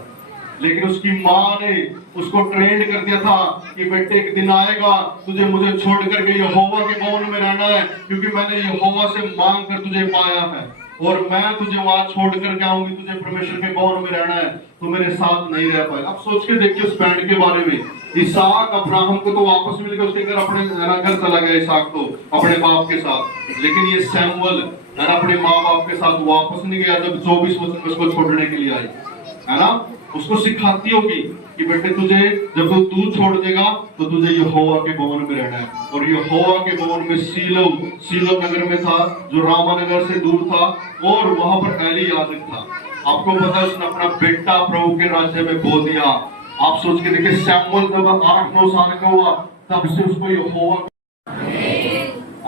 लेकिन उसकी माँ ने उसको ट्रेन कर दिया था कि बेटे एक दिन आएगा तुझे मुझे छोड़ करके यहोवा के भवन में रहना है, क्योंकि मैंने यहोवा से मांग कर तुझे पाया है और मैं तुझे वहां छोड़ कर जाऊंगी, तुझे परमेश्वर के भवन में रहना है, तो मेरे साथ नहीं रह पाएगा। अब सोच के देखिए उस बैंड के बारे में। इसहाक अब्राहम को तो वापस मिल गया, उसके घर अपने घर चला गया इसहाक तो अपने बाप के साथ, लेकिन ये सैमुअल अपने माँ बाप के साथ वापस नहीं गया। जब 24 वचन में उसको छोड़ने के लिए आई, है ना, उसको सिखाती होगी कि बेटे तुझे जब तू दूध छोड़ देगा तो तुझे यहोवा के भवन में रहना है। और यहोवा के भवन में सीलो नगर में था जो रामानगर से दूर था, और वहां पर एली याजक था। आपको पता है उसने अपना बेटा प्रभु के राज्य में बो दिया। आप सोच के देखिए सैमुअल जब 8-9 साल का हुआ तब से उसको यहोवा,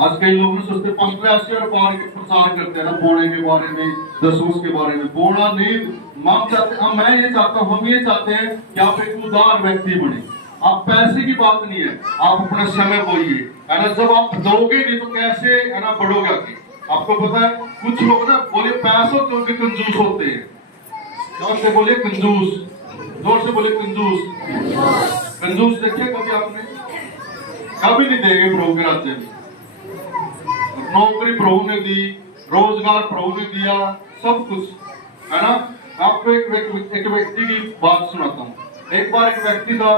आज कई लोग सोचते फर्स्ट क्लास के और बाहर के प्रचार करते हैं ना, बोने के बारे में, दसवंश के बारे में। बोना नहीं हम चाहते, मैं ये चाहता हूँ, हम ये चाहते हैं कि आप एक उदार व्यक्ति बने। आप पैसे की बात नहीं है, आप अपना समय बोइए, है ना। जब आप दोगे नहीं तो कैसे, है ना, बढ़ोगे आगे। आपको पता है कुछ लोग ना बोले पैसों के भी कंजूस होते हैं। जोर से बोले कंजूस, जोर से बोले कंजूस। कंजूस देखे कभी आपने? कभी नहीं देंगे प्रभु के राज्य में। नौकरी प्रभु ने दी, रोजगार प्रभु ने दिया, सब कुछ, है ना। आपको एक व्यक्ति की बात सुनाता हूँ। एक बार एक व्यक्ति था,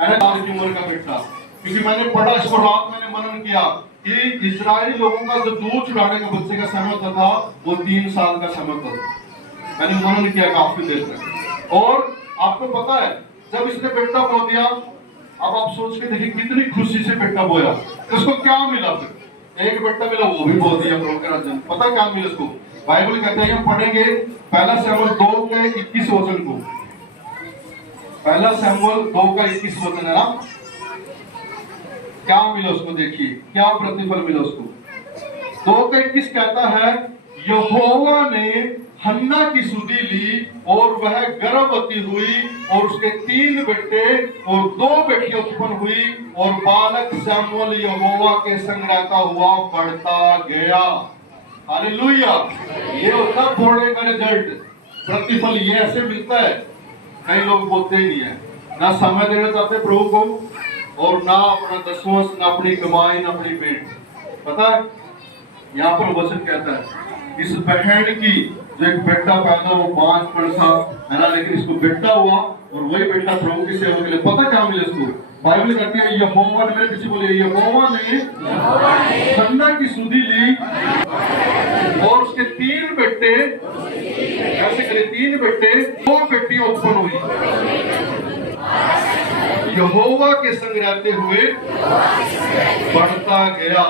है ना, 4 की उम्र का बेटा। क्योंकि मैंने पढ़ा इसको, रात मैंने मनन किया कि इस्राएली लोगों का जो दूध चढ़ाने का बच्चे का समय होता था वो 3 साल का समय होता था। मैंने मनन किया काफी देर तक। और आपको पता है जब इसने बेटा बो दिया, अब आप सोच के देखिए कितनी खुशी से बेटा बोया। उसको क्या मिला? फिर एक बेटा मिला, वो भी बो दिया प्रभु के राज्य में। पता क्या मिला उसको? बाइबल कहते हैं, हम पढ़ेंगे पहला शमूएल 2 के 21 वचन को। पहला शमूएल 2 का 21 वचन है ना। क्या मिला उसको? देखिए क्या प्रतिफल मिला उसको। 2 का 21 कहता है, यहोवा ने हन्ना की सुधि ली और वह गर्भवती हुई और उसके 3 बेटे और 2 बेटियां उत्पन्न हुई और बालक शमूएल यहोवा के संग रहता हुआ बढ़ता गया। हालेलुया। ये होता बोलने का रिजल्ट, प्रतिफल ये ऐसे मिलता है। कई लोग बोलते ही नहीं है, ना समय देना चाहते प्रभु को, और ना अपना दसवां, ना अपनी कमाई, ना अपनी पेट। पता है यहाँ पर वचन कहता है इस बहन की जो एक बेटा पैदा वो 5 पैसा, है ना, लेकिन इसको बेटा हुआ और वही बेटा प्रभु की सेवा के लिए, पता क्या मिले इसको? बाइबल कहती है यहोवा ने, मेरे पीछे बोले, यहोवा ने हन्ना की सुधि ली और उसके 3 बेटे, ऐसे करे 3 बेटे, 2 बेटियां उत्पन्न हुई। यहोवा के संग रहते हुए बढ़ता गया।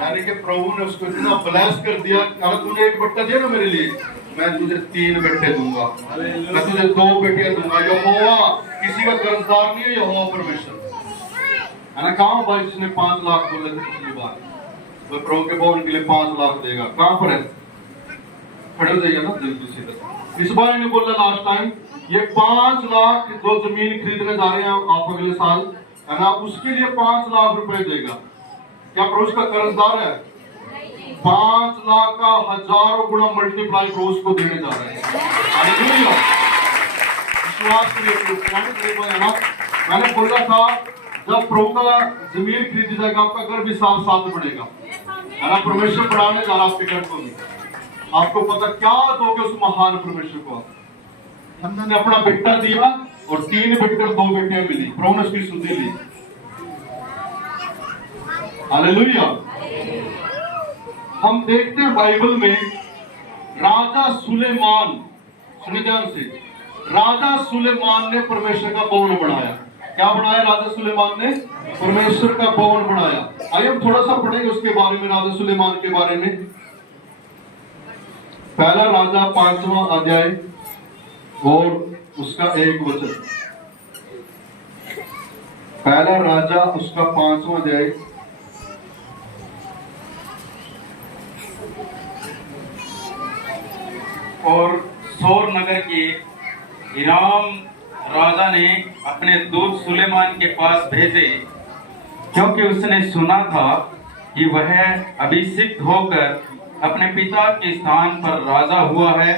यानी कि प्रभु ने उसको इतना ब्लेस कर दिया, अगर तूने एक बेटा दिया ना मेरे लिए, मैं तुझे 3 बेटे दूंगा, मैं तुझे 2 बेटियां दूंगा। यहोवा किसी का कर्जदार नहीं है, यहोवा परमेश्वर, है ना। कहाँ भाई जिसने 5 लाख बोले थे पिछली बार, वो प्रभु के भवन के लिए 5 लाख देगा, कहाँ पर है? खड़े हो जाइए ना जल्दी से। इस बार इन्हें बोला लास्ट टाइम, ये 5 लाख जो जमीन खरीदने जा रहे हैं आप अगले साल, है ना, उसके लिए 5 लाख रुपए देगा। क्या प्रभु का कर्जदार है? 5 लाख का हजारों गुना मल्टीप्लाई प्रभु को देने जा रहे हैं। हालेलुया। विश्वास करिए ना। मैंने बोला था जब प्रभु का जमीन खरीदी जाएगा आपका घर भी साथ बढ़ेगा, है ना। परमेश्वर बढ़ाने जा रहा आपके घर को भी। आपको पता क्या दोगे उस महान परमेश्वर को? हमने अपना बेटा दिया और 3 बेटे और 2 बेटियां मिली, प्रभु ने उसकी सुधि ली। हालेलुया। हम देखते हैं बाइबल में राजा सुलेमान, सुनिए ध्यान से, राजा सुलेमान ने परमेश्वर का भवन बनाया। क्या बनाया राजा सुलेमान ने? परमेश्वर का भवन बनाया। आइए हम थोड़ा सा पढ़ेंगे उसके बारे में, राजा सुलेमान के बारे में। पहला राजा 5वां अध्याय और उसका 1 वचन। पहला राजा उसका 5वां अध्याय और सोर नगर के हिराम राजा ने अपने दूत सुलेमान के पास भेजे, क्योंकि उसने सुना था कि वह अभिषिक्त होकर अपने पिता के स्थान पर राजा हुआ है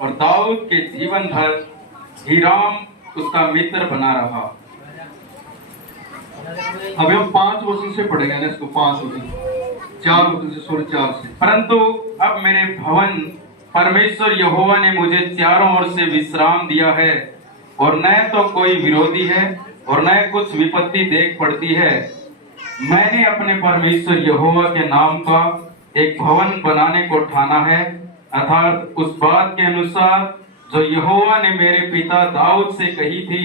और दाऊद के जीवन भर हिराम उसका मित्र बना रहा। अभी हम 5 वचन से पढ़ेंगे ना इसको, 5 वचन, 4 वचन से, सॉरी 4 से। परंतु अब मेरे भवन परमेश्वर यहोवा ने मुझे चारों ओर से विश्राम दिया है और न तो कोई विरोधी है और न कुछ विपत्ति देख पड़ती है। मैंने अपने परमेश्वर यहोवा के नाम का एक भवन बनाने को ठाना है, अर्थात उस बात के अनुसार जो यहोवा ने मेरे पिता दाऊद से कही थी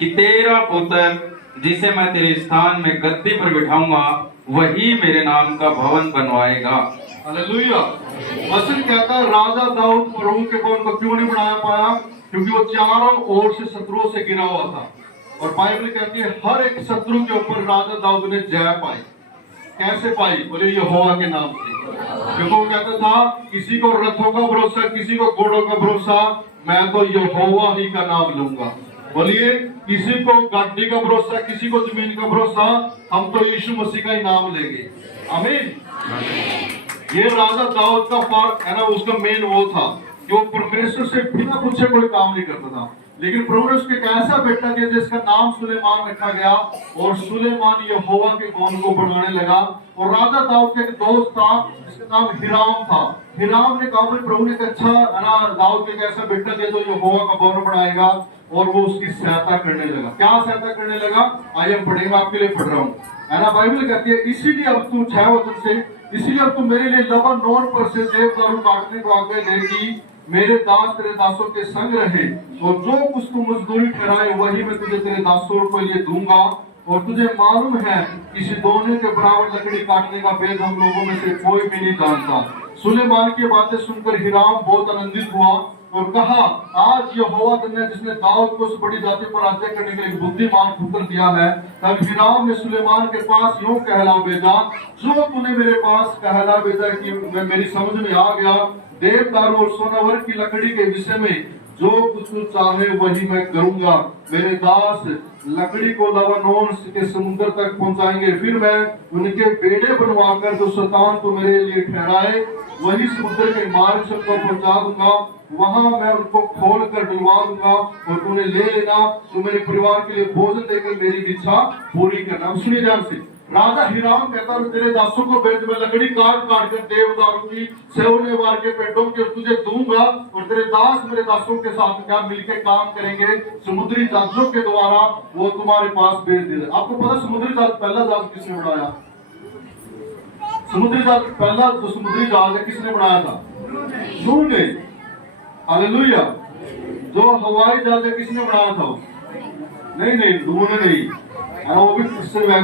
कि तेरा पुत्र जिसे मैं तेरे स्थान में गद्दी पर बिठाऊंगा वही मेरे नाम का भवन बनवाएगा। हालेलुया। वचन कहता है राजा दाऊद प्रभु के भवन को क्यों नहीं बनाया पाया? क्योंकि वो चारों ओर से शत्रुओं से घिरा हुआ था। और बाइबल कहती है हर एक शत्रु के ऊपर राजा दाऊद ने जय पाई। कैसे पाई? बोले यहोवा के नाम से। क्योंकि वो कहता था किसी को रथों का भरोसा, किसी को घोड़ों का भरोसा, मैं तो यहोवा ही का नाम लूंगा। बोलिए, किसी को गाड़ी का भरोसा, किसी को जमीन का भरोसा, हम तो यीशु मसीह का ही नाम लेंगे। आमीन। ये राजा दाऊद का पार्ट है ना, उसका मेन वो था कि वो परमेश्वर से बिना पूछे कोई काम नहीं करता था। लेकिन प्रभु ने उसके एक ऐसा बेटा दिया जिसका नाम सुलेमान रखा गया, और सुलेमान यहोवा के भवन को बनाने लगा। और राजा दाऊद का एक दोस्त था जिसका नाम हिराम था। हिराम ने कहा प्रभु ने अच्छा है ना, दाऊद के एक ऐसा बेटा दिया जो यहोवा का भवन बनाएगा, और वो उसकी सहायता करने लगा। क्या सहायता करने लगा? आइए हम पढ़ेंगे, आपके लिए पढ़ रहा हूँ, है ना। बाइबल कहती है, इसीलिए अब तू 6 वचन से, इसीलिए अब तू मेरे लिए लबानोन पर से देवदारू काटने को आज्ञा दे कि मेरे दास तेरे दासों के संग रहे, और जो कुछ तू मजदूरी ठहराए वही मैं तुझे तेरे दासों के लिए दूंगा। और तुझे मालूम है किसी दोने के बराबर लकड़ी काटने का भेद हम लोगों में से कोई भी नहीं जानता। सुलेमान की बातें सुनकर हिराम बहुत आनंदित हुआ और कहा, आज यहोवा ने जिसने दाऊद को उस बड़ी जाति पर राज्य करने के लिए बुद्धिमान पुत्र दिया है। तब हिराम ने सुलेमान के पास यूं कहला भेजा, जो तूने मेरे पास कहला भेजा कि मैं मेरी समझ में आ गया। देवदारू और सोनावर की लकड़ी के विषय में जो कुछ तू चाहे वही मैं करूंगा। मेरे दास लकड़ी को लबानोन के समुद्र तक पहुंचाएंगे, फिर मैं उनके बेड़े बनवाकर जो शैतान को मेरे लिए ठहराए वही समुद्र के मार्ग से पहुंचा दूंगा। वहां मैं उनको खोल कर डुबा दूंगा, और तूने ले लेना, तू मेरे परिवार के लिए भोजन देकर मेरी इच्छा पूरी करना। सुनिए ध्यान से, राजा हिराम कहता है तेरे दासों को भेज, मैं लकड़ी काट काट कर देवदारू की सेवने वार के पेड़ों के तुझे दूंगा, और तेरे दास मेरे दासों के साथ क्या मिलकर काम करेंगे, समुद्री जहाजों के द्वारा वो तुम्हारे पास भेज दे। आपको पता समुद्री जहाज पहला जहाज किसने बनाया? समुद्री जहाज पहला जो समुद्री जहाज है किसने बनाया था? नूह ने। हालेलुया। जो हवाई जहाज है किसने बनाया था? नहीं, नूह ने नहीं, वो भी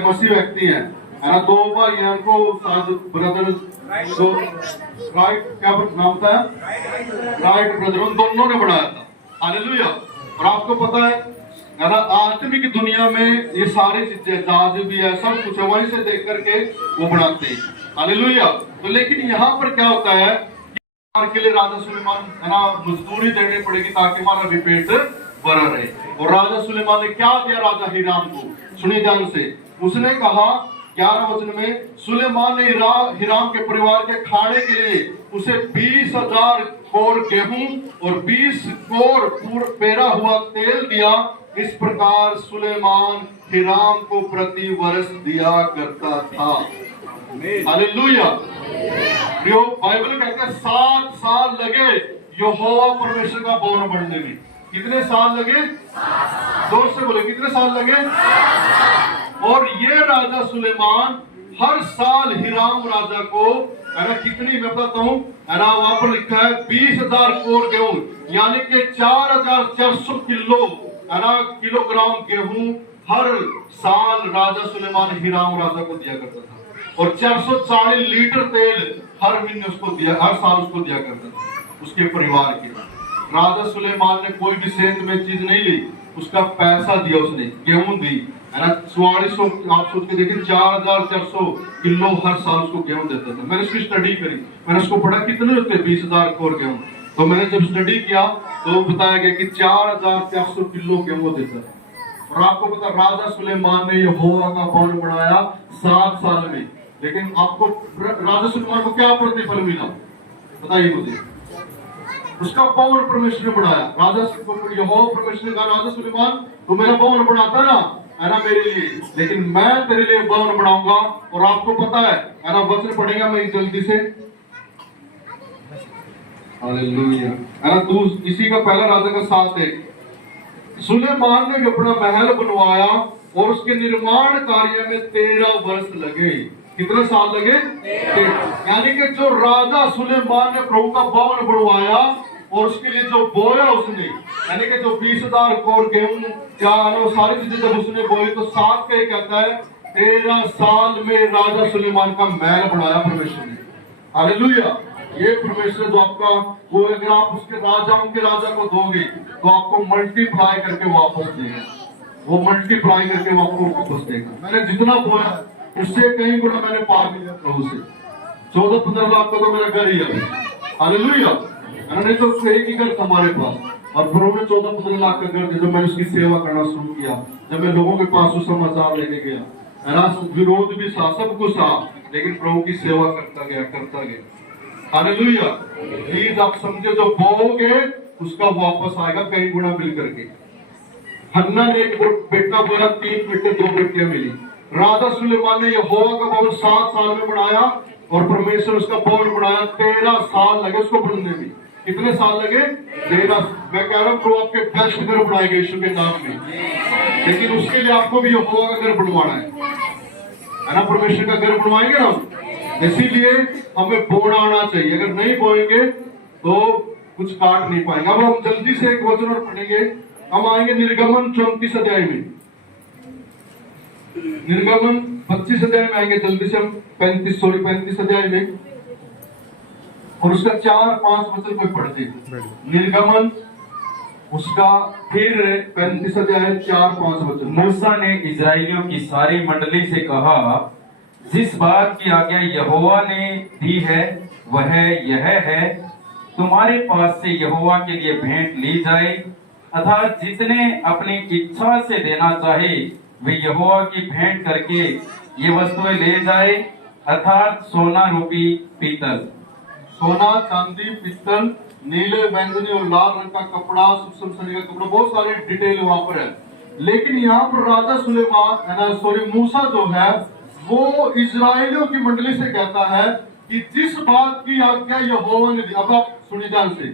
मसीह व्यक्ति है ना। 2 भाई हैं, उनको ब्रदर जो राइट, क्या नाम था? राइट ब्रदर, उन दोनों ने बनाया था। हालेलुया। और आपको पता है ना, आत्मिक दुनिया में ये सारी चीजें, जहाज भी है, सब कुछ है, वहीं से देख करके वो बनाते हैं। हालेलुया। तो लेकिन यहाँ पर क्या होता है के लिए राजा सुलेमान है ना, मजदूरी देनी पड़ेगी ताकि हमारा भी पेट भरा रहे। और राजा सुलेमान ने क्या दिया राजा हिराम को? सुनिए ध्यान से, उसने कहा 11 वचन में, सुलेमान ने हिराम के परिवार के खाने के लिए उसे 20,000 कोर गेहूं और 20 कोर पेरा हुआ तेल दिया। इस प्रकार सुलेमान हिराम को प्रति वर्ष दिया करता था। हालेलुया। बाइबल कहते हैं 7 साल लगे यहोवा परमेश्वर का भवन बनने में। कितने साल लगे? 2 से बोले, कितने साल लगे? और ये राजा सुलेमान हर साल हिराम राजा को है ना, कितनी मैं बताता हूँ है ना, वहां पर लिखा है 20,000 कोर गेहूं, यानी कि 4,400 किलो है ना, किलोग्राम गेहूं हर साल राजा सुलेमान हिराम राजा को दिया करता था। और 440 लीटर तेल हर महीने उसको दिया, हर साल उसको दिया करता था उसके परिवार के। राजा सुलेमान ने कोई भी सेंध में चीज नहीं ली, उसका पैसा दिया उसने, गेहूं दी है ना। 4400, आप सोच के देखिए, 4,400 किलो हर साल उसको गेहूं देता था। मैंने उसकी स्टडी करी, मैंने उसको पढ़ा कितने होते 20,000 कोर गेहूं। तो मैंने जब स्टडी किया तो बताया गया कि 4,400 किलो गेहूं देता था। और आपको पता, राजा सुलेमान ने यहोवा का भवन बनाया 7 साल में। लेकिन आपको राजा सुलेमान को क्या प्रतिफल मिला बताइए मुझे? उसका भवन परमेश्वर ने बनाया। राजा यहोवा परमेश्वर ने कहा, राजा सुलेमान तू मेरा भवन बनाता ना है ना मेरे लिए, लेकिन मैं तेरे लिए भवन बनाऊंगा। और आपको पता है ना, वचन पढ़ेगा मैं जल्दी से। हालेलुया। है ना, तू इसी का पहला राजा का 7 है। सुलेमान ने अपना महल बनवाया और उसके निर्माण कार्य में 13 वर्ष लगे। कितने साल लगे? 13। यानी कि जो राजा सुलेमान ने प्रभु का भवन बनवाया और उसके लिए जो बोया उसने, यानी कि जो 20,000 कोर गेहूं क्या सारी चीजें जब उसने बोई, तो 7 का कहता है 13 साल में राजा सुलेमान का महल बनाया परमेश्वर ने। हालेलुया। ये परमेश्वर जो आपका, वो अगर आप उसके राजाओं के राजा को दोगे तो आपको मल्टीप्लाई करके वापस देगा। वो मल्टीप्लाई करके वो आपको वापस देगा। मैंने जितना बोया उससे कहीं गुना मैंने पार लिया प्रभु से। 14-15 लाख का तो मेरा घर ही है, हालेलुया। नहीं तो एक ही घर था हमारे पास, और प्रभु ने 14-15 लाख का घर दिया। जब मैंने उसकी सेवा करना शुरू किया, जब मैं लोगों के पास सुसमाचार लेके गया, है ना, विरोध भी था, सब कुछ था, लेकिन प्रभु की सेवा करता गया। हालेलुया। प्लीज आप समझे, जो बोओगे उसका वापस आएगा कई गुना मिल करके। हन्ना ने एक बेटा बोला, 3 बेटे 2 बेटियां मिली। राजा सुलेमान ने यहोवा का भवन 7 साल में बनाया, और परमेश्वर उसका भवन बनाया 13 साल लगे उसको बनने में। कितने साल लगे? 13। मैं कह रहा हूँ प्रभु आपके बेस्ट घर बनाएंगे यीशु के नाम में, लेकिन उसके लिए आपको भी यहोवा का घर बनवाना है ना, परमेश्वर का घर बनवाएंगे ना। इसीलिए हमें बोना आना चाहिए, अगर नहीं बोएंगे तो कुछ काट नहीं पाएंगे। अब हम जल्दी से एक वचन और पढ़ेंगे, हम आएंगे निर्गमन 34 अध्याय में, निर्गमन 25 अध्याय में आएंगे जल्दी से हम, 35 अध्याय में, और उसका 4-5 वचन पे पढ़ते हैं। निर्गमन उसका फिर 35 अध्याय 4-5 वचन। मूसा ने इजराइलियों की सारी मंडली से कहा, जिस बात की आज्ञा यहोवा ने दी है वह यह है, तुम्हारे पास से यहोवा के लिए भेंट ली जाए, अर्थात जितने अपनी इच्छा से देना चाहे वे यहोवा की भेंट करके ये वस्तुएं ले जाए, अर्थात सोना, रूपी, पीतल। सोना, चांदी, पीतल, नीले, बैंगनी और लाल रंग का कपड़ा, सूक्ष्म सनी का कपड़ा, बहुत सारे डिटेल वहां पर है। लेकिन यहाँ पर राजा सुलेमान है ना, मूसा जो है वो इजराइलियों की मंडली से कहता है कि जिस बात की आज्ञा यहोवा ने दी। अब आप सुनिए ध्यान से,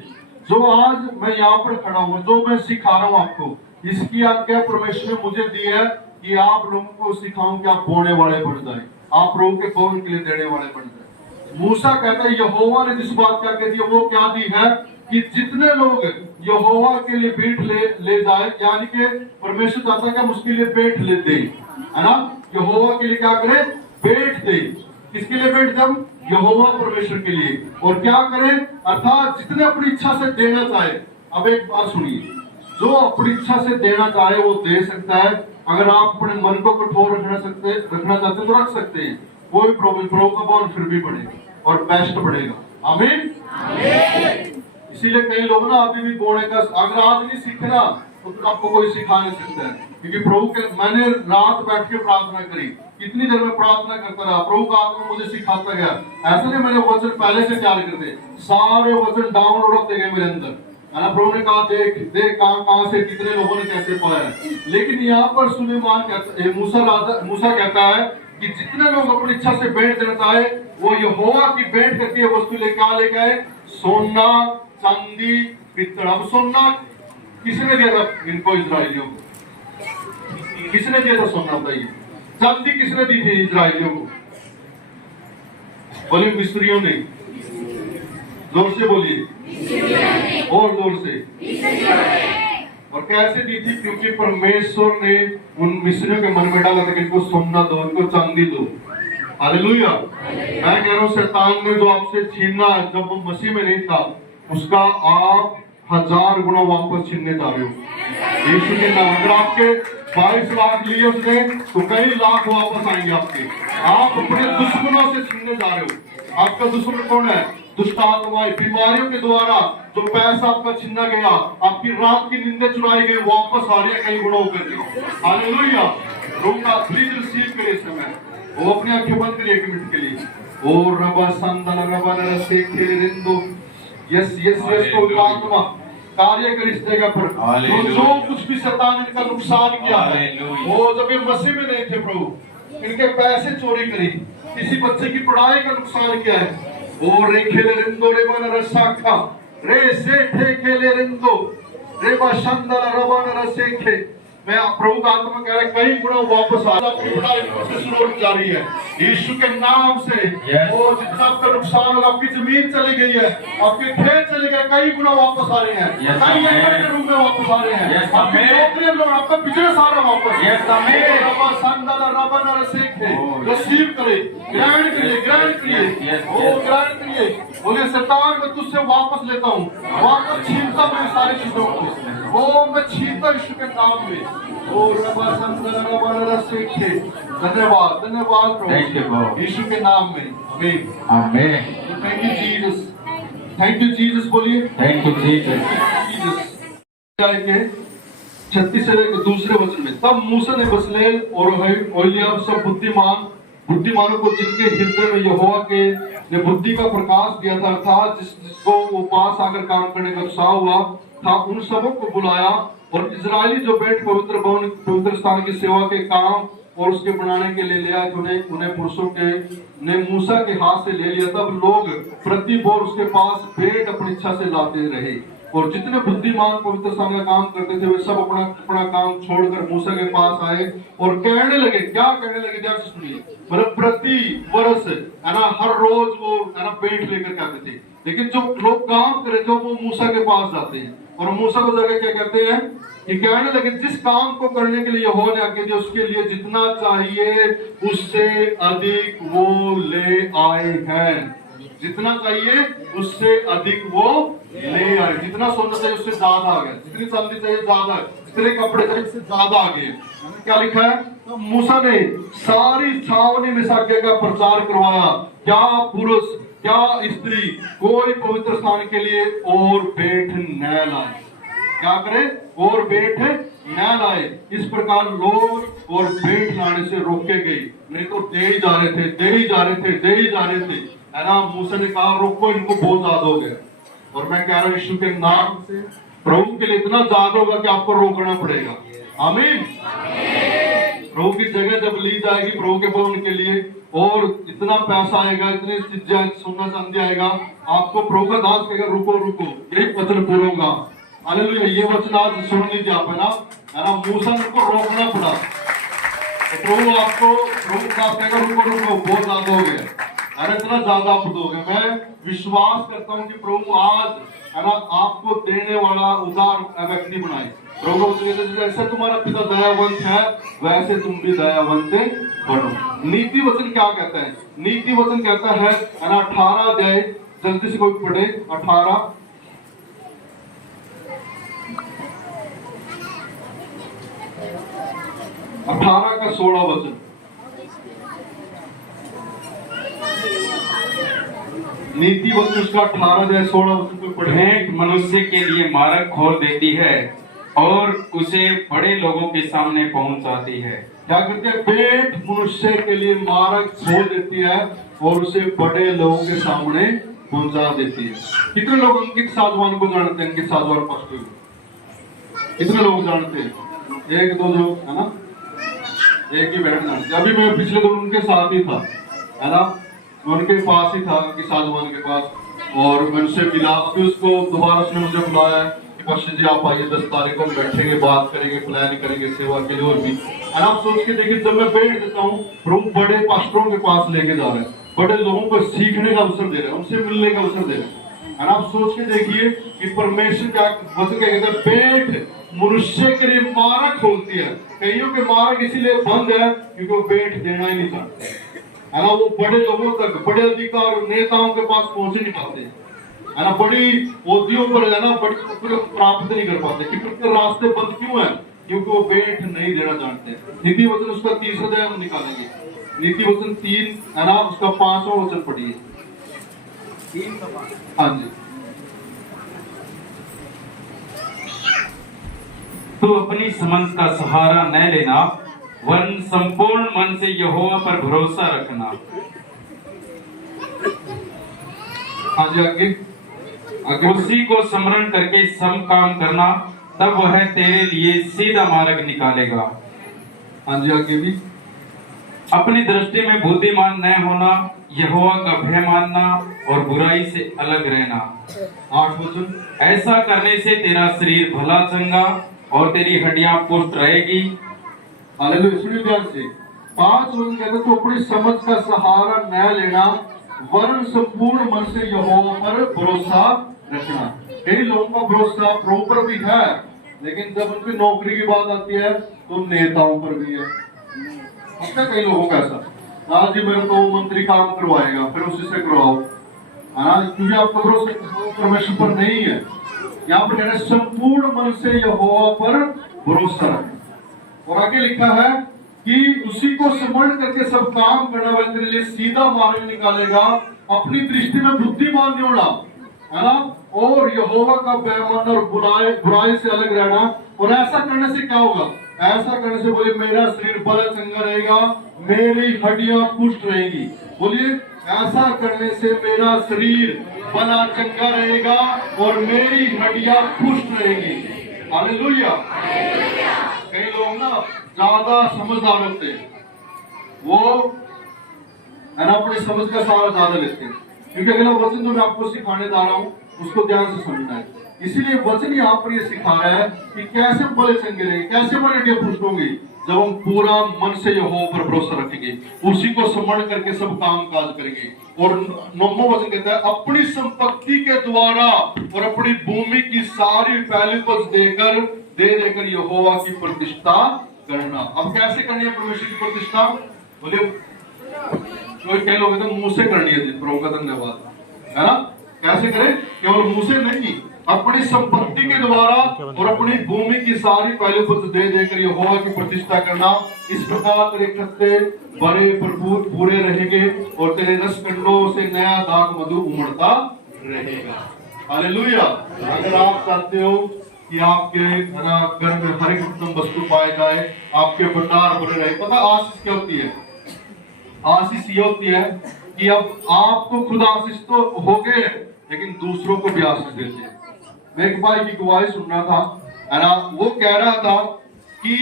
जो आज मैं यहाँ पर खड़ा हूँ, जो मैं सिखा रहा हूँ आपको, इसकी आज्ञा परमेश्वर ने मुझे दी है कि आप लोगों को सिखाऊं कि आप बोने वाले बन जाए, आप लोगों के बोन के लिए देने वाले बन जाए। मूसा कहता है यहोवा ने जिस बात क्या कह दी, वो क्या दी है कि जितने लोग यहोवा के लिए भेंट ले जाए, यानी कि परमेश्वर चाहता है कि हम उसके लिए भेंट ले दे, है ना, यहोवा के लिए क्या करें, भेंट दे। किसके लिए भेंट दे? हम यहोवा परमेश्वर के लिए। और क्या करें? अर्थात जितने अपनी इच्छा से देना चाहे। अब एक बात सुनिए, जो अपनी इच्छा से देना चाहे वो दे सकता है। अगर आप अपने मन को कठोर रखना चाहते तो रख सकते हैं, कोई प्रॉब्लम, प्रभु का भवन फिर भी बढ़ेगा और बेस्ट बढ़ेगा। आमीन। इसीलिए कई लोग ना अभी भी बोने का, अगर आज नहीं सीखना तो फिर आपको कोई सिखा नहीं सकता है, क्योंकि प्रभु के, मैंने रात बैठ के प्रार्थना करी, कितनी देर में प्रार्थना करता रहा, प्रभु का आत्मा मुझे सिखाता गया। ऐसा नहीं मैंने वचन पहले से तैयार कर दे, सारे वचन डाउनलोड होते गए मेरे अंदर, है ना। प्रभु ने कहा देख कहां से कितने लोगों ने कैसे पाया है। लेकिन यहाँ पर सुलेमान कहता, मूसा कहता है कि जितने लोग अपनी इच्छा से भेंट देना चाहे वो यहोवा की भेंट करके वस्तु लेके आए, सोना, चांदी, पीतल। अब सोना किसने दिया था इनको, इजराइलियों को? किसने दिया था सोना बताइए? चांदी किसने दी थी इजराइलियों को? बोलिए, मिस्रियों ने। जोर से बोलिए, और जोर से। और कैसे दी थी? क्योंकि परमेश्वर ने उन मिस्रियों के मन में डाला था कि इनको सोना दो, इनको चांदी दो। हालेलुया। मैं कह रहा हूं, शैतान ने जो आपसे छीना जब वो मसीह में नहीं था, उसका आप 1000 गुना वापस छीनने जा रहे हो यीशु के नाम। अगर आपके 22 लाख लिए उसने, तो कई लाख वापस आएंगे आपके। आप अपने दुश्मनों से छीनने जा रहे हो। आपका दुश्मन कौन है? दुष्टात्माएं, बीमारियों के द्वारा जो पैसा आपका छीना गया, आपकी रात की नींदें चुराई गई, वापस आ रही है कई गुना होकर। हालेलुया। रोका, प्लीज रिसीव करिए समय। वो अपने आंखें बंद करिए 1 मिनट के लिए। ओ रबा संदल रबा नरसे खेले रिंदो, यस यस यस, को आत्मा कार्य कर इस जगह पर। जो कुछ भी शैतान इनका नुकसान किया है, वो जब ये मसीह में नहीं थे प्रभु, इनके पैसे चोरी करी, किसी बच्चे की पढ़ाई का नुकसान किया है। ओ रे खेले रिंदो रे बन रसाखा रे से ठे खेले रिंदो रे बंदल रबा नरसे खे। मैं प्रभु का आत्मा कह रहा है कई गुना वापस आ जा रही है यीशु के नाम से। वो जितना आपका नुकसान होगा, आपकी जमीन चली गई है, आपके खेत चले गए, कई गुना वापस आ रहे हैं, कई एकड़ के रूप में वापस आ रहे हैं, आपकी नौकरी में, आपका बिजनेस आ रहा है वापस। रिसीव करे, ग्रहण करिए, ग्रहण करिए, वो ग्रहण करिए। बोले शैतान मैं तुझसे वापस लेता हूँ, वापस छीनता हूँ सारी चीजों को, वो मैं छीनता यीशु के नाम में। और धन्यवाद धन्यवाद Thank you, Lord. यीशु के नाम में आमीन। Amen. Thank you Jesus, thank you Jesus बोलिए। Thank you, Jesus. 36 से दूसरे वचन में, तब मूसा ने बसलेल और ओहलियाब सब बुद्धिमानों को जिनके हृदय में यहोवा के ने बुद्धि का प्रकाश दिया था, अर्थात जिसको वो पास आकर काम करने का उत्साह हुआ था, उन सबों को बुलाया और इजरायली जो बैठ पवित्र स्थान की सेवा के काम और उसके बनाने के लिए ले आए, उन्हें पुरुषों के ने मूसा के हाथ से ले लिया। तब लोग प्रति बोर उसके पास भेंट अपनी इच्छा से लाते रहे और जितने बुद्धिमान पवित्र स्थान का काम करते थे वे सब अपना अपना काम छोड़कर मूसा के पास आए और कहने लगे, क्या कहने लगे ध्यान से सुनिए, मतलब प्रति वर्ष है ना, हर रोज वो है ना भेंट लेकर के आते थे। लेकिन जो लोग काम करे थे वो मूसा के पास जाते हैं और मूसा को जाकर क्या कहते हैं कि कहने लगे, जिस काम को करने के लिए यहोवा ने आज्ञा दी उसके लिए जितना चाहिए उससे अधिक वो ले आए हैं। जितना चाहिए उससे अधिक वो ले आए। जितना सोना चाहिए उससे ज्यादा आ गया, जितनी चांदी चाहिए ज्यादा है, जितने कपड़े चाहिए उससे ज्यादा आ गए। क्या लिखा है, तो मूसा ने सारी छावनी में आज्ञा का प्रचार करवाया, क्या पुरुष क्या स्त्री कोई पवित्र स्थान के लिए और भेंट न लाए। क्या करे, और भेंट न लाए। इस प्रकार लोग और भेंट लाने से रोके गए, नहीं तो दे ही जा रहे थे, दे ही जा रहे थे, दे ही जा रहे थे, है ना। मूसा ने कहा रोको, इनको बहुत ज्यादा हो गया। और मैं कह रहा हूं यीशु के नाम से प्रभु के लिए इतना ज्यादा होगा कि आपको रोकना पड़ेगा। आमीन। प्रभु की जगह जब ली जाएगी प्रभु के भवन के लिए और इतना पैसा आएगा, इतनी चीजें सोना चांदी आएगा, आपको प्रभु का दास कहेगा रुको रुको, यही वचन पूरा होगा। हालेलुया। ये वचन आज सुन लीजिए आप, है ना। मूसा को रोकना पड़ा तो प्रभु आपको प्रभु का दास कहेगा रुको रुको, बहुत ज्यादा हो गया, अरे इतना ज्यादा आप दोगे। मैं विश्वास करता हूँ कि प्रभु आज है ना आपको देने वाला उदार व्यक्ति बनाए। प्रभु जैसे तुम्हारा पिता दयावंत है वैसे तुम भी दयावंत बनो। नीति वचन क्या कहता है, नीति वचन कहता है ना 18 अध्याय, जल्दी से कोई पढ़े 18 का 16 वचन। नीति वचन उसका 18-16 वचन को पढ़े। भेंट मनुष्य के लिए मार्ग खोल देती है और उसे बड़े लोगों के सामने पहुंचाती है। क्या करती है, भेंट मनुष्य के लिए मार्ग खोल देती है और उसे बड़े लोगों के सामने पहुंचा देती है। कितने लोग अंकित साधवान को जानते हैं? अंकित साधवान पास्टर कितने लोग जानते हैं? एक दो लोग, है ना, एक ही बैठ जानते। अभी मैं पिछले दिन उनके साथ ही था, है ना, मैं उनके पास ही था कि साधवान के पास, और मैं उनसे मिला। अभी उसको दोबारा उसने मुझे बुलाया कि पास्टर जी आप आइए 10 तारीख को बैठेंगे, बात करेंगे, प्लान करेंगे सेवा के लिए। और भी आप सोच के देखिए, जब मैं बैठ देता हूँ प्रभु बड़े पास्टरों के पास लेके जा रहे हैं, बड़े लोगों को सीखने का अवसर दे रहे हैं, उनसे मिलने का अवसर दे रहे हैं। आप सोच के देखिए कि परमेश्वर का वचन क्या कहता है, भेंट मनुष्य के लिए मार्ग खोलती है। कईयों के मार्ग इसीलिए बंद है क्योंकि वो भेंट देना ही नहीं चाहते, है ना। वो बड़े लोगों तक, बड़े अधिकार नेताओं के पास पहुंच नहीं पाते, है ना, बड़ी ओहदियों पर, है ना, बड़ी प्राप्त नहीं कर पाते। क्योंकि उनके रास्ते बंद क्यों है? क्योंकि वो भेंट नहीं देना जानते। नीति वचन उसका 30 अध्याय हम निकालेंगे। नीति वचन 3, है ना, उसका 5वां वचन पढ़िए। हाँ जी। तो अपनी समझ का सहारा न लेना, वरन संपूर्ण मन से यहोवा पर भरोसा रखना। हाँ जी, आगे उसी को स्मरण करके सब काम करना, तब वह तेरे लिए सीधा मार्ग निकालेगा। हाँ जी, आगे भी अपनी दृष्टि में बुद्धिमान न होना, यहोवा का भय मानना और बुराई से अलग रहना। 8 वचन। ऐसा करने से तेरा शरीर भला चंगा और तेरी हड्डियां पुष्ट रहेगी। हालेलुया। सुनिए ध्यान से, 5 वचन कहते हैं, तो अपनी समझ का सहारा न लेना, वरन संपूर्ण मन से यहोवा पर भरोसा रखना। कई लोगों का भरोसा प्रभु पर भी है, लेकिन जब उनकी नौकरी की बात आती है तो नेताओं पर भी है। कई लोगों का ऐसा, हाँ जी मेरे को मंत्री काम करवाएगा, फिर उसी से करवाओ, हाँ, क्योंकि आपका भरोसा परमेश्वर पर नहीं है। यहाँ पर कहना संपूर्ण मन से यहोवा पर भरोसा रखना। और आगे लिखा है कि उसी को समझ करके सब काम करना वह तेरे लिए सीधा मार्ग निकालेगा, अपनी दृष्टि में बुद्धिमान नहीं होना, है ना, और यहोवा का बेईमान और बुराई से अलग रहना। और ऐसा करने से क्या होगा? ऐसा करने से बोलिए मेरा शरीर बल चंगा रहेगा, मेरी हड्डियां पुष्ट रहेगी। बोलिए ऐसा करने से मेरा शरीर बला चंगा रहेगा और मेरी हड्डियां पुष्ट रहेगी। हालेलुया। कई लोग ना ज्यादा समझदार होते हैं, वो है ना अपनी समझ का सहारा ज्यादा लेते हैं, क्योंकि अगला वचन जो मैं आपको सिखाने जा रहा हूँ उसको ध्यान से समझना है। इसीलिए वचन यहाँ पर ये सिखा रहा है कि कैसे बड़े चंगे रहेंगे, कैसे बड़े हड्डियां पुष्ट होंगी, जब हम पूरा मन से यहोवा पर भरोसा रखेंगे, उसी को समझ करके सब काम काज करेंगे। और 9वां वचन कहता है अपनी संपत्ति के द्वारा और अपनी भूमि की सारी पहली पज देकर यहोवा की प्रतिष्ठा करना। अब कैसे करनी है परमेश्वर की प्रतिष्ठा? बोले कोई कई लोग तो मुंह से करनी है, प्रभु का धन्यवाद, है ना। कैसे करें? केवल मुंह से नहीं, अपनी संपत्ति के द्वारा और अपनी भूमि की सारी पहली फल देकर यहोवा की प्रतिष्ठा करना। इस प्रकार तेरे खत्ते बड़े भरपूर पूरे रहेंगे और तेरे रसकंडों से नया दाख मधु उमड़ता रहेगा। हालेलुया। अगर आप चाहते हो कि आपके घर में हर एक उत्तम वस्तु पाए जाए, आपके भंडार भरे रहे, पता आशीष क्या होती है? आशीष ये होती है कि अब आपको खुद आशीष तो हो गए, लेकिन दूसरों को भी आशीष देते हैं। मैं एक भाई की गवाही सुन रहा था, है ना, वो कह रहा था कि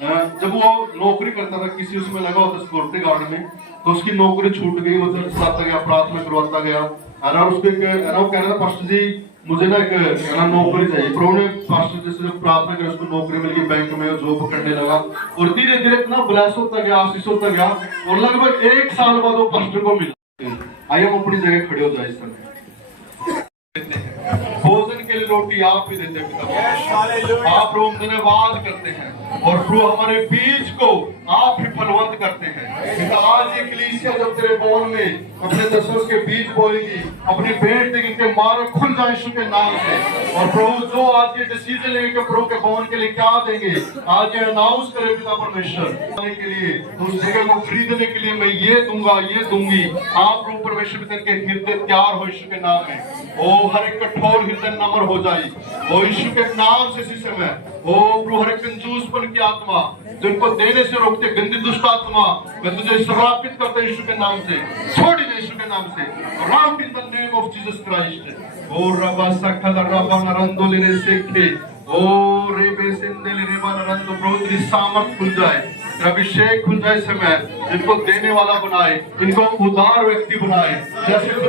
जब वो नौकरी करता था किसी उसमें लगा होता सिक्योरिटी गार्ड में, तो उसकी नौकरी छूट गई, वो चलाता गया, प्रार्थना करवाता गया, है ना। उसको वो कह रहा था पास्टर जी मुझे ना एक नौकरी चाहिए। प्रभु ने पास्टर जी से प्रार्थना कर उसको नौकरी मिल गई, बैंक में जॉब करने लगा और धीरे धीरे इतना ब्लेस होता गया, आशीष होता गया और लगभग 1 साल बाद वो पास्टर को मिला। आइए हम अपनी जगह खड़े हो जाए। इस समय भोजन के लिए रोटी आप ही देते हैं, आप प्रभु धन्यवाद करते हैं और प्रभु हमारे बीज को आप ही फलवंत करते हैं। आज ये कलीसिया जब तेरे बोल में अपने दसों के बीज बोएगी, अपनी भेंट देगी, इनके मार्ग खुल जाए यीशु के नाम से। और प्रभु जो आज ये डिसीजन लेंगे कि प्रभु के भवन के लिए क्या देंगे, आज ये अनाउंस करे पिता परमेश्वर के लिए, उस जगह को खरीदने के लिए मैं ये दूंगा, ये दूंगी। आप प्रभु परमेश्वर पिता के हृदय तैयार हो यीशु के नाम में। ओ हर एक कठोर हृदय नम्र हो जाए ओ यीशु के नाम से। इसी समय ओ प्रभु हर एक कंजूसपन की आत्मा जिनको देने से रोकते, गंदी दुष्ट आत्मा, मैं तुझे श्रापित करता यीशु के नाम से, छोड़ दे यीशु के नाम से, rout in the name of Jesus Christ. ओ रबा सकल रबा नरंदो लेने सेखे ओ रेबे सिंदे लेने बा नरंदो। प्रभु तेरी सामर्थ खुल जाए, अभिषेक खुल जाए समय, जिनको देने वाला बनाए, इनको उदार व्यक्ति बनाए, जैसे यीशु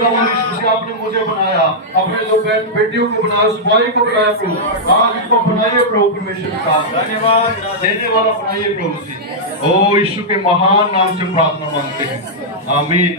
से आपने मुझे बनाया, अपने दो बहन बेटियों को बनाया, उस भाई को बनाया प्रभु, आज इनको बनाइए प्रभु परमेश्वर का धन्यवाद देने वाला बनाइए प्रभु से। ओ यीशु के महान नाम से प्रार्थना मांगते हैं, आमीन।